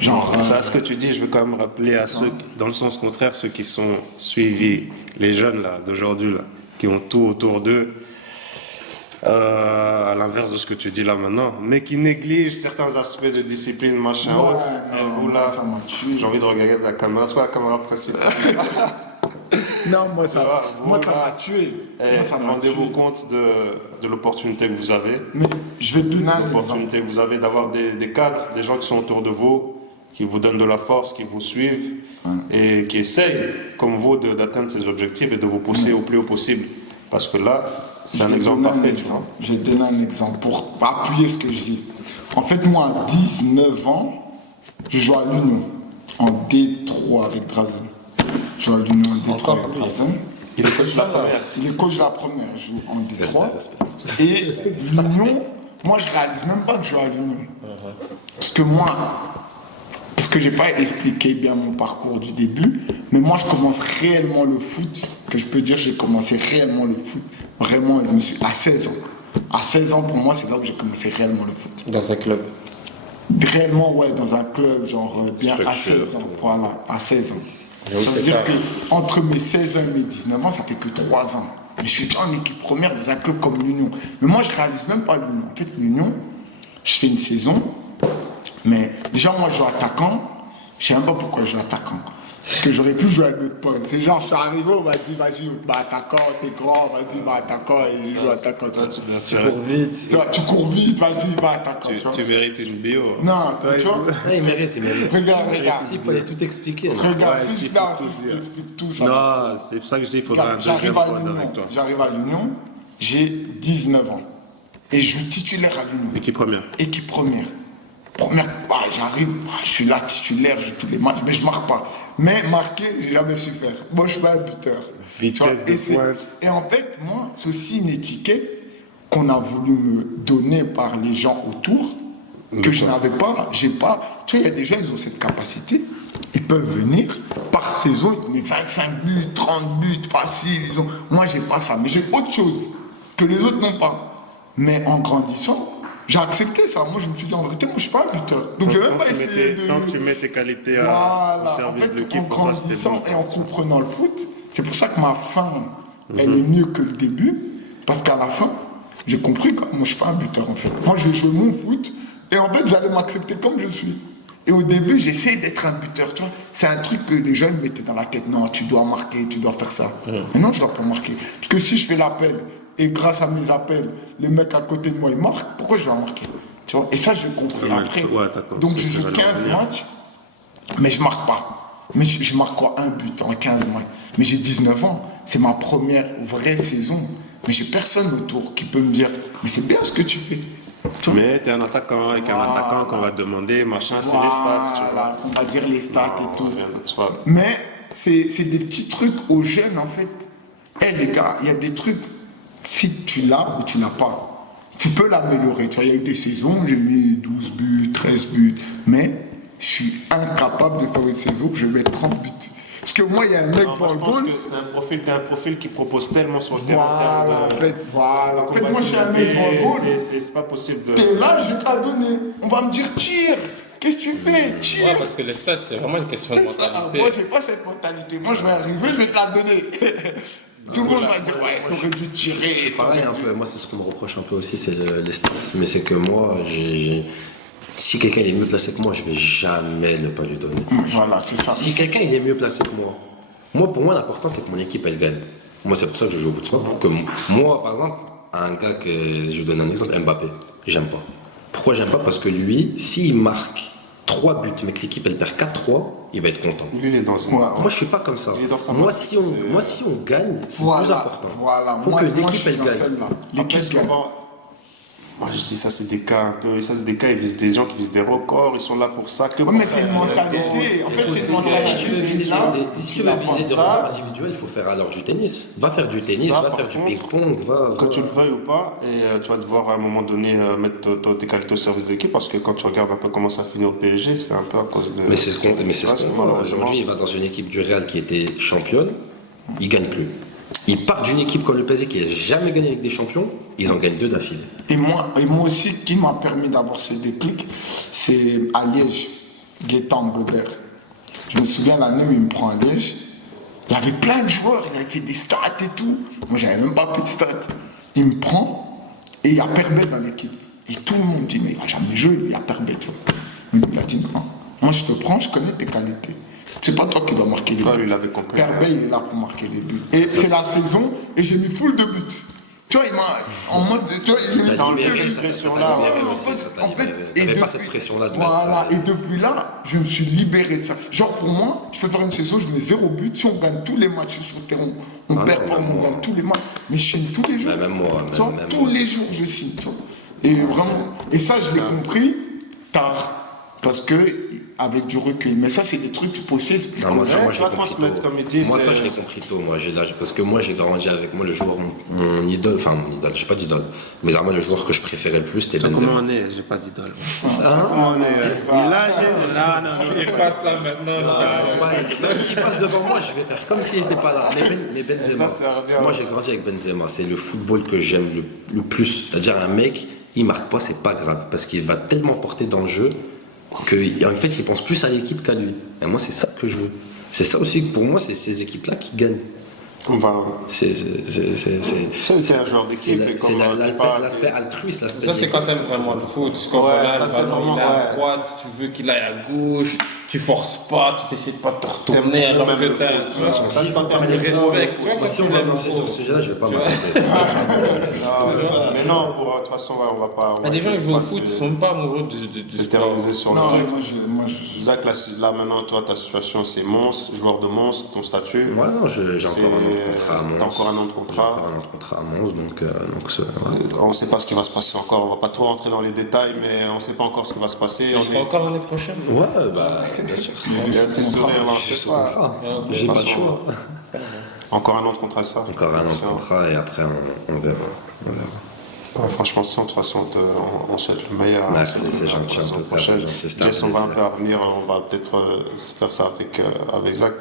Genre... Ça, ce que tu dis, je veux quand même rappeler à ceux, dans le sens contraire, ceux qui sont suivis, les jeunes là, d'aujourd'hui, là, qui ont tout autour d'eux, à l'inverse de ce que tu dis là maintenant, mais qui négligent certains aspects de discipline, machin, Ouais, autre. non, Et où là, ça m'a tué. j'ai envie de regarder la caméra, c'est pas la caméra principale. Non, moi ça Vous, m'a là, tué. Et Moi, ça m'a rendez-vous tué. compte de l'opportunité que vous avez, Mais je vais te donner un exemple. l'opportunité que vous avez d'avoir des cadres, des gens qui sont autour de vous, qui vous donnent de la force, qui vous suivent et qui essayent, comme vous, d'atteindre ces objectifs et de vous pousser au plus haut possible. Parce que là, c'est un exemple parfait, tu vois. Je vais te donner un exemple pour appuyer ce que je dis. En fait, moi, à 19 ans, je joue à l'Union, en D3 avec Drazen. Je joue à l'Union en D3 Encore avec plus. Drazen. Il est coach de la première. Il est coach de la première, je joue en D3. Et l'Union, moi, je réalise même pas que je joue à l'Union. Parce que moi, parce que j'ai pas expliqué bien mon parcours du début, mais moi je commence réellement le foot, que je peux dire j'ai commencé réellement le foot, vraiment je me suis à 16 ans. À 16 ans pour moi c'est là où j'ai commencé réellement le foot. Dans un club. Réellement ouais dans un club genre bien à 16 ans, voilà, à 16 ans. J'avoue, Ça veut c'est dire pas- que entre mes 16 ans et mes 19 ans ça fait que 3 ans. Mais je suis déjà en équipe première dans un club comme l'Union. Mais moi je réalise même pas l'Union. En fait l'Union, je fais une saison. Mais déjà, moi, je joue attaquant. Je sais même pas pourquoi je joue attaquant. Parce que j'aurais pu jouer à notre poste. C'est genre, je suis arrivé, on m'a dit, vas-y, attaquant, t'es grand, vas-y, va attaquant, et je joue attaquant. Tu cours vite. Tu cours vite, vas-y, va attaquant. Tu vois. Tu mérites une bio. Non, tu vois. Ouais, il mérite. Regarde. Il fallait tout expliquer. Regarde, Ouais, si s'il je faut non, tout si je dire. t'explique tout ça. Non, c'est pour ça que je dis qu'il faudra un deuxième J'arrive à pod avec l'Union. toi. J'arrive à l'Union, j'ai 19 ans. Et je joue titulaire à l'Union. Équipe première. Équipe première. J'arrive, je suis là titulaire, je joue tous les matchs, mais je marque pas. Mais marquer, j'ai jamais su faire. Moi, je suis pas un buteur. Vitesse Tu vois, de pointe. et en fait, moi, c'est aussi une étiquette qu'on a voulu me donner par les gens autour, que je n'avais pas. J'ai pas. Tu vois, il y a des gens, ils ont cette capacité. Ils peuvent venir par saison, ils te mettent 25 buts, 30 buts, facile. Moi, j'ai pas ça. Mais j'ai autre chose que les autres n'ont pas. Mais en grandissant, j'ai accepté ça. Moi, je me suis dit, en vérité, moi, je suis pas un buteur. Donc, j'ai même pas essayé de... Tant que tu mets tes qualités au Voilà. En service fait, de l'équipe, en pour moi, c'était grandissant bon. et en comprenant le foot, c'est pour ça que ma fin, elle est mieux que le début. Parce qu'à la fin, j'ai compris que moi, je suis pas un buteur, en fait. Moi, je jouais mon foot et en fait, j'allais m'accepter comme je suis. Et au début, j'essayais d'être un buteur, tu vois. C'est un truc que les jeunes mettaient dans la tête. Non, tu dois marquer, tu dois faire ça. Mais non, je dois pas marquer. Parce que si je fais l'appel et grâce à mes appels, les mecs à côté de moi, ils marquent, pourquoi je dois marquer? Tu vois. Et ça, j'ai compris Ouais, après. ouais, d'accord. Donc, C'est je ce joue que j'allais 15 revenir. matchs, mais je marque pas. Mais je marque quoi? Un but en 15 matchs. Mais j'ai 19 ans. C'est ma première vraie saison. Mais j'ai personne autour qui peut me dire, mais c'est bien ce que tu fais. Mais t'es un attaquant, avec un attaquant qu'on va demander, machin, c'est les stats, tu vois. Voilà, on va dire les stats et tout. Rien d'autre, soit. Mais c'est des petits trucs aux jeunes, en fait. Eh les gars, il y a des trucs, si tu l'as ou tu l'as pas, tu peux l'améliorer. Tu vois, il y a eu des saisons, j'ai mis 12 buts, 13 buts, mais je suis incapable de faire une saison où je mets 30 buts. Parce que moi, il y a un mec Non, pour moi, le je pense goal. que t'es un profil qui propose tellement sur le terrain. Voilà, en termes de- voilà. En fait, moi, je suis un mec pour le goal. C'est pas possible de. Et là, je vais te la donner. On va me dire, tire. Qu'est-ce que tu fais? Tire. Ouais, parce que les stats, c'est vraiment une question de C'est ça. mentalité. Moi, j'ai pas cette mentalité. Moi, je vais arriver, je vais te la donner. Tout le monde va dire, ouais, t'aurais dû tirer. Pareil un peu, moi c'est ce qu'on me reproche un peu aussi, c'est les stats. Mais c'est que moi, si quelqu'un est mieux placé que moi, je vais jamais ne pas lui donner. Voilà, c'est ça. Si quelqu'un il est mieux placé que moi, pour moi l'important c'est que mon équipe elle gagne. Moi c'est pour ça que je joue au foot. C'est pas pour que moi par exemple, un gars que je vous donne un exemple, Mbappé, j'aime pas. Pourquoi j'aime pas? Parce que lui, s'il marque 3 buts mais que l'équipe elle perd 4-3, il va être content. Lui, il est dans une. Ouais. Moi je suis pas comme ça. Il est dans sa Moi mode, si c'est- on gagne, c'est Voilà, plus important. voilà. Faut Moi, que moi, je l'équipe suis elle dans gagne. celle-là. Après, L'équipe ce qu'on gagne. va- Moi, je dis ça, c'est des cas un peu. Ça, c'est des cas, ils visent des gens qui visent des records, ils sont là pour ça. Que Ouais, pour mais faire c'est une des mentalité. En fait, c'est une Si tu veux mentalité. viser Tu l'as, si tu tu l'as veux pas. viser des ça. records individuels, il faut faire alors du tennis. Va faire du tennis, Ça, va par faire du contre, ping-pong, va. Que tu le veuilles ou pas, et tu vas devoir à un moment donné mettre tes qualités au service de l'équipe, parce que quand tu regardes un peu comment ça finit au PSG, c'est un peu à cause de. Mais c'est ce qu'on Parce que voit. malheureusement- Aujourd'hui, il va dans une équipe du Real qui était championne, il gagne plus. Il part d'une équipe comme le PSG qui n'a jamais gagné avec des champions, ils en gagnent 2 d'affilée. Et moi aussi, qui m'a permis d'avoir ce déclic, c'est à Liège, Gaëtan Angleterre. Je me souviens l'année où il me prend à Liège, il y avait plein de joueurs, ils avaient fait des stats et tout. Moi, j'avais même pas fait de stats. Il me prend et il y a Perbet dans l'équipe. Et tout le monde dit, mais il va jamais jouer, il y a Perbet. Tu vois. Mais il a dit, non, moi je te prends, je connais tes qualités. C'est pas toi qui dois marquer les Toi, buts. lui, il avait compris. Perbet, il est là pour marquer les buts. Et c'est la saison, et j'ai mis full de buts. Tu vois, il m'a, en mode, tu vois, il Dans mis le deux buts. pression-là, Il n'y avait pas cette pression-là de Voilà, et depuis là, je me suis libéré de ça. Genre pour moi, je peux faire une saison, je mets 0 but. Si on gagne tous les matchs sur le terrain, on Ah perd non, pas, même on moi. gagne tous les matchs. Mais je signe tous les jours. Même moi, Tu vois, même tous moi. les jours, je signe. Tu vois. Et vraiment, et ça, je l'ai compris tard. Parce que, avec du recul. Mais ça, c'est des trucs que tu peux aussi expliquer. Non, moi, ça, Ouais, moi, tu je l'ai vas compris transmettre, tôt. comme il dit, Moi, ça, c'est- je l'ai compris tôt. Moi, parce que moi, j'ai grandi avec moi, le joueur, mon idole, enfin, mon idole, j'ai pas d'idole, mais vraiment, le joueur que je préférais le plus, c'était Comment Benzema. on est? J'ai pas d'idole. Comment on est Il a dit, non, Il passe là maintenant. Ouais, s'il passe devant moi, je vais faire comme s'il n'était pas là. Mais Benzema, Ça, ça revient. moi, j'ai grandi avec Benzema. C'est le football que j'aime le plus. C'est-à-dire, un mec, il marque pas, c'est pas grave, parce qu'il va tellement porter dans le jeu qu'en fait, il pense plus à l'équipe qu'à lui. Et moi, c'est ça que je veux. C'est ça aussi que pour moi, c'est ces équipes-là qui gagnent. On va. C'est C'est un joueur d'équipe. et comme, t'es pas- l'aspect altruiste, l'aspect. Ça, c'est de quand l'équipe, t'aimes vraiment le foot. Quand Ouais, voilà, ça, le c'est ballon, vraiment, il est à ouais. droite, si tu veux qu'il aille à gauche, tu forces pas, tu t'essaies pas de te retourner T'aimes alors même que le t'as. foot. Tu vois, Ça, s'il quand faut t'aimes pas le les foot, respects, tu vois, Moi, quand si tu on va l'aimes lancer trop. sur ce sujet-là, je vais pas Tu vois. m'arrêter. Mais non, pour, de toute façon, ouais, on va pas. Il y a des gens qui jouent au foot, ils sont pas amoureux du sport. S'éterniser sur le Non, truc. moi, je Zach, là maintenant, toi, ta situation, c'est Mons, joueur de Mons, ton statut. Moi, non, j'ai C'est- encore un an de contrat à Mons. t'as encore un an de contrat. J'ai encore un an de contrat à Mons, donc On ne sait pas ce qui va se passer encore. On va pas trop rentrer dans les détails, mais on ne sait pas encore ce qui va se passer. Tu seras encore l'année prochaine. ouais, bah, bien sûr. Il y a un petit sourire là, je J'ai sais ce pas. contrat. Ouais, J'ai de pas toute le façon, choix. Encore un an de contrat, ça. Encore un an de contrat et après on verra. On verra. Ouais, franchement, de toute façon, on souhaite le meilleur. Merci, On souhaite c'est le meilleur gentil, pour la en saison tout cas, prochaine. c'est gentil, c'était un Jess, on va un plaisir. peu à venir, on va peut-être se faire ça avec Zach.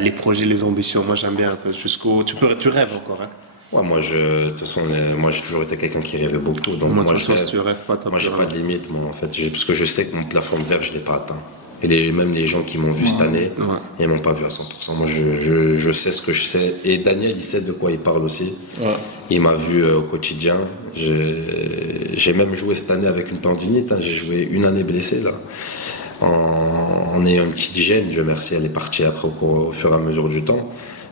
Les projets, les ambitions, moi j'aime bien un peu jusqu'au. Tu rêves encore, hein. Ouais, de toute façon, moi j'ai toujours été quelqu'un qui rêvait beaucoup. Donc Moi, moi, de toute façon, je si tu rêves pas, t'as moi, plus j'ai rien. pas de limite, moi, en fait. Parce que je sais que mon plafond de verre, je l'ai pas atteint. Et même les gens qui m'ont vu cette année, Ouais. ils m'ont pas vu à 100%. Moi, je sais ce que je sais. Et Daniel, il sait de quoi il parle aussi. Ouais. Il m'a vu au quotidien. J'ai même joué cette année avec une tendinite. Hein. J'ai joué une année blessé, là. En ayant une petite hygiène. Dieu merci, elle est partie après au fur et à mesure du temps.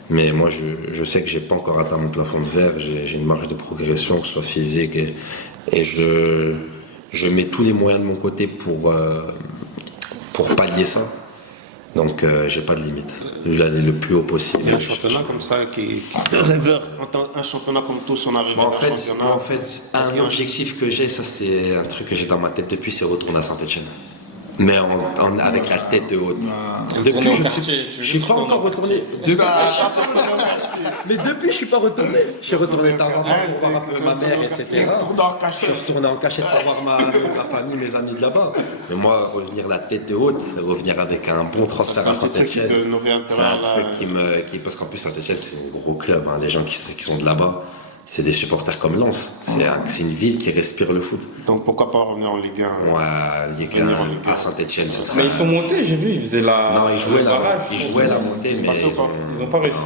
Mais moi, je sais que j'ai pas encore atteint mon plafond de verre. J'ai une marge de progression, que ce soit physique. Et je mets tous les moyens de mon côté pour pallier ça. Donc, j'ai pas de limite. Je vais aller le plus haut possible. Il y a un championnat comme ça qui rêveur. Un championnat comme tous, on arrive à un championnat. Moi, en fait, un objectif que j'ai, ça c'est un truc que j'ai dans ma tête depuis, c'est retourner à Saint-Etienne. Mais avec la tête haute. Depuis, je suis pas encore retourné. Mais depuis, je suis pas retourné. Je suis retourné de temps en temps pour voir un peu ma mère, etc. Je suis retourné en cachette pour voir ma famille, mes amis de là-bas. Mais moi, revenir la tête haute, revenir avec un bon transfert à Saint-Etienne, c'est un truc qui parce qu'en plus Saint-Etienne, c'est un gros club. Hein. Les gens qui sont de là-bas, c'est des supporters comme Lens. C'est une ville qui respire le foot. Donc pourquoi pas revenir en Ligue 1 Ouais, Ligue 1 à Saint-Etienne, ce serait... Mais ils sont montés, j'ai vu, ils faisaient la. Non, ils jouaient la montée, mais ils n'ont pas réussi.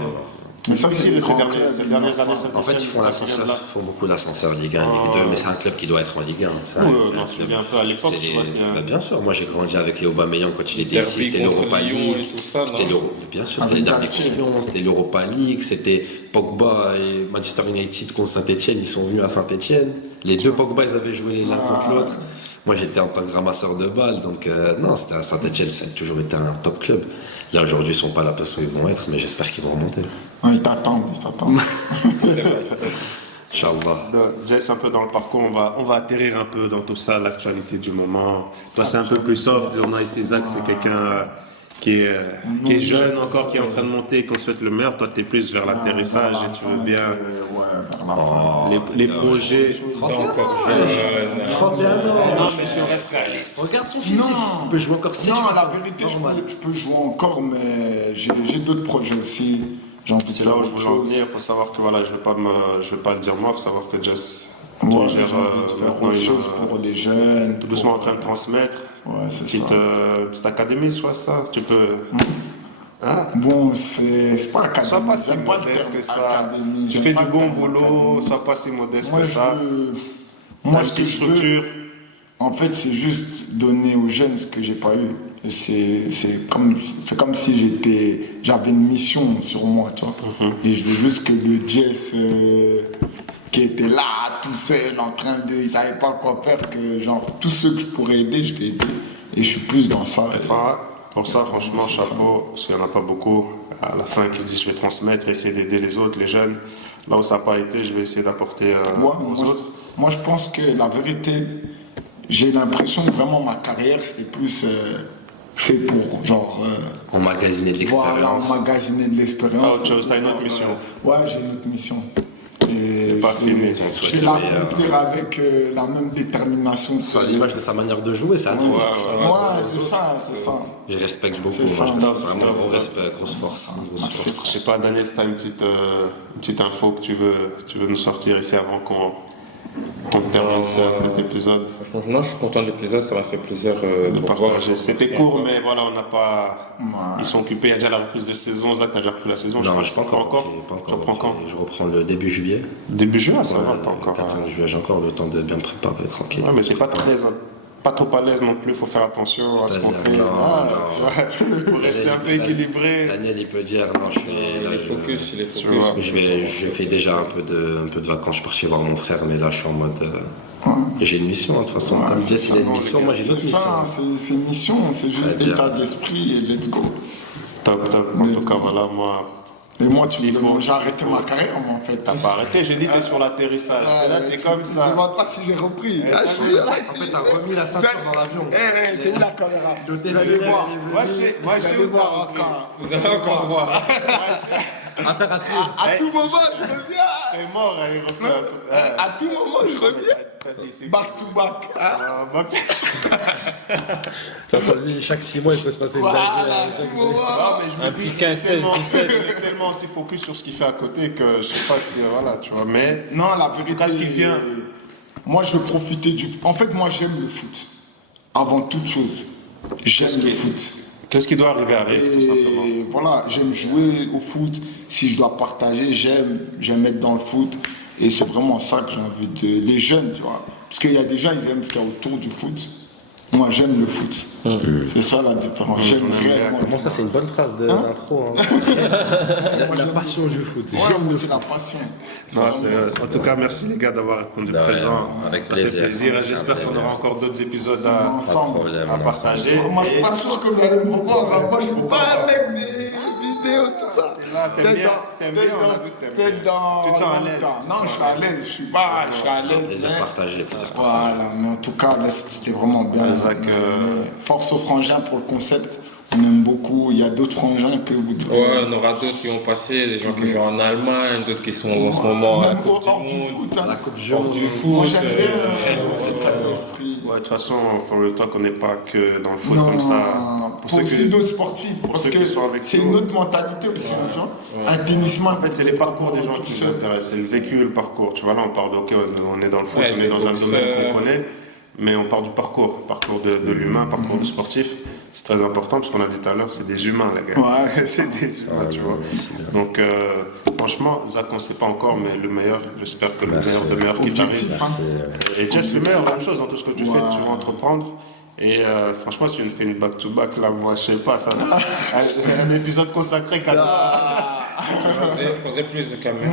Mais ça, c'est ces dernières années. En fait, ils font l'ascenseur, ils font beaucoup l'ascenseur Ligue 1, Ligue 2, mais c'est un club qui doit être en Ligue 1. Je me souviens un peu à l'époque, tu vois. Bien sûr, moi j'ai grandi avec les Aubameyang quand il était ici, c'était l'Europa League. Bien sûr, c'était les derniers champions, c'était l'Europa League, c'était Pogba et Manchester United contre Saint-Etienne, ils sont venus à Saint-Etienne. Les deux Pogba, ils avaient joué l'un contre l'autre. Moi j'étais en tant que ramasseur de balles, donc non, c'était à Saint-Etienne, ça a toujours été un top club. Là aujourd'hui, ils ne sont pas à la place où ils vont être, mais j'espère qu'ils vont remonter. Ils t'attendent. Inch'Allah. Jess, un peu dans le parcours, on va atterrir un peu dans tout ça, l'actualité du moment. Toi, c'est un peu plus soft. On a ici Zach, c'est quelqu'un qui est jeune encore, qui est en train de monter, qu'on souhaite le meilleur. Toi, tu es plus vers l'atterrissage et tu veux bien. Les projets. Encore jeune. 31 ans. Non, mais je reste réaliste. Regarde son physique. Non. Il peut jouer encore 6 Non, la vérité, je peux jouer encore, mais j'ai d'autres projets aussi. C'est là où je voulais en venir. Il faut savoir que voilà, je ne vais pas le dire moi. Il faut savoir que Jess J'ai gère envie de faire autre chose pour les jeunes. tout doucement en train de transmettre. Ouais, c'est ça. Petite académie, soit ça. Tu peux. Hein? Bon, c'est pas académie. Sois pas si J'aime pas le modeste terme que ça. académie. Tu J'aime fais pas du le bon terme boulot, académie. sois pas si modeste Moi, que ça. Moi, T'as ce une que petite je veux, structure. en fait, c'est juste donner aux jeunes ce que j'ai pas eu. Et c'est comme si j'avais une mission sur moi, tu vois. Et je veux juste que le Jess qui était là, tout seul, en train de... Il savait pas quoi faire, que genre, tous ceux que je pourrais aider, je vais aider. Et je suis plus dans ça. Enfin, pour ça, franchement, chapeau, parce qu'il n'y en a pas beaucoup. À la fin, qui se dit je vais transmettre, essayer d'aider les autres, les jeunes. Là où ça n'a pas été, je vais essayer d'apporter aux autres. Moi, je pense que la vérité, j'ai l'impression que vraiment ma carrière, c'était plus fait pour, genre... emmagasiner de l'expérience. Voilà, emmagasiner de l'expérience. Ah, autre chose, t'as une autre mission. Ouais, j'ai une autre mission. Et C'est pas fini. je vais l'accomplir avec la même détermination. C'est à l'image de sa manière de jouer, c'est un truc. Ouais, c'est ça. Je respecte beaucoup. C'est ça. Moi, je respecte vraiment gros respect, grosse force. Je sais pas, Daniel, si tu as une petite info que tu veux nous sortir ici avant qu'on termine cet épisode. Franchement, non, je suis content de l'épisode, ça m'a fait plaisir de partager. C'était court, mais voilà, on n'a pas. Ils sont occupés, il y a déjà la reprise de saison. Zach, tu as déjà repris la saison? Non, je ne pas encore. Tu reprends quand? Je reprends le début juillet. Début juillet, ça va, pas encore. 4-5 juillet, j'ai encore le temps de bien me préparer, tranquille. Ouais, mais c'est pas trop à l'aise non plus, il faut faire attention à ce qu'on fait. Il faut rester un peu équilibré. Daniel, il peut dire, non, je suis. Il est focus. Je fais déjà un peu de vacances, je suis parti voir mon frère, mais là je suis en mode. J'ai une mission, de toute façon. Comme Jess, il a une mission, moi j'ai une autre mission. C'est une mission, c'est juste l'état d'esprit et let's go. Top. En tout cas, voilà, moi. Et moi, j'ai arrêté ma carrière, moi, en fait. T'as pas arrêté, j'ai dit t'es sur l'atterrissage. Là, t'es comme ça. Je ne demande pas si j'ai repris. En fait, t'as remis la ceinture dans l'avion. C'est où la caméra? Vous allez voir. Moi, je vais voir encore. Vous allez encore voir. À tout moment, je reviens. Je serais mort, il refait un truc. À tout moment, je reviens. Back to back. De toute façon, lui, chaque 6 mois, il peut se passer une dinguerie. Non, mais je me dis, 15, 16, 17. il est tellement aussi focus sur ce qu'il fait à côté que je sais pas si, voilà, tu vois, mais... Non, la vérité... Qu'est-ce qui vient? Moi, je veux profiter du... En fait, moi, j'aime le foot. Avant toute chose, j'aime le foot. Qu'est-ce qui doit arriver tout simplement? Et voilà, j'aime jouer au foot. Si je dois partager, j'aime être dans le foot. Et c'est vraiment ça que j'ai envie de... Les jeunes, tu vois. Parce qu'il y a des gens, ils aiment ce qu'il y a autour du foot. Moi, j'aime le foot. C'est ça la différence. J'aime réellement le Comment ça, foot. c'est une bonne phrase d'intro. Hein. La passion du foot. Ouais, moi, c'est la passion. Non, en tout cas, merci les gars d'avoir répondu De rien, présent. avec Ça fait plaisir. plaisir et Avec j'espère qu'on plaisir. aura encore d'autres épisodes Pas de Ensemble. problème. à partager. Moi, je suis pas sûr que vous allez me revoir. Hein. Moi, je suis pas un mec des vidéos, tout ça. Là, t'aimes bien, on a vu que t'aimes bien. Peut-être dans. Tu te sens à l'aise, tu te Non, sens je suis à l'aise. Je suis à l'aise. Plaisir mais- partagé, plaisir partagé. Voilà, mais en tout cas, là, c'était vraiment bien. Isaac, Force aux frangins pour le concept. On aime beaucoup. Il y a d'autres frangins que vous devez. Ouais, on aura d'autres qui vont passer, des gens qui jouent en Allemagne, d'autres qui sont en ce moment à la Même Coupe hors du du Monde. foot. Hein. La Coupe du Hors Monde. du Moi, foot, j'aime bien c'est cet très état d'esprit. Ouais, de toute façon, For Real Talk, on n'est pas que dans le foot Non, comme ça. pour aussi d'autres sportifs, pour parce ceux que qui sont avec c'est nous. une autre mentalité aussi, tu vois. Un tennisman, En fait, c'est les parcours des gens tout qui seul. nous intéressent, c'est le vécu et le parcours. Tu vois, là, on parle de, ok, on est dans le foot, Ouais, on est les dans un boxeurs. domaine qu'on connaît, mais on part du parcours de l'humain, parcours du sportif. C'est très important parce qu'on a dit tout à l'heure, c'est des humains, les gars. Ouais. C'est des humains, tu vois. Donc, franchement, Zach, on ne sait pas encore, mais le meilleur, j'espère que le meilleur de meilleur qui Objectif, t'arrive. hein. Et Jess, le meilleur, même chose dans tout ce que tu fais, Ouais. tu vas entreprendre. Et franchement, si tu me fais une back-to-back, là, moi, je sais pas, ça un épisode consacré qu'à toi. Faudrait plus de caméras.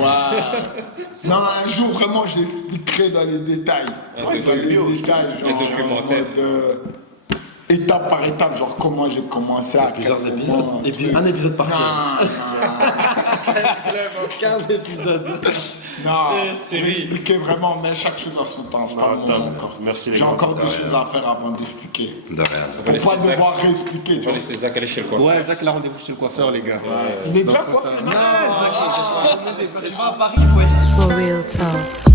Ouais. Non, un jour, vraiment, j'expliquerai dans les détails. Ouais, Dans les détails, genre, les documentaires. en mode, étape par étape, genre comment j'ai commencé à Plusieurs quel épisodes. moment. Un épisode par Non, club. 15 épisodes. non, c'est pour lui. expliquer vraiment, mais chaque chose a son temps. C'est pas Ah, le top. moment encore. Merci, les J'ai gars. encore De des rien. choses à faire avant d'expliquer. De rien. va Pour pas laisser devoir réexpliquer. On Tu va vois. laisser Zach aller chez le coiffeur. Ouais, Zach, là, rendez-vous chez le coiffeur, les gars. Il est déjà Donc, quoi ça- non, Zach, tu vas à Paris, il faut aller. For Real Talk.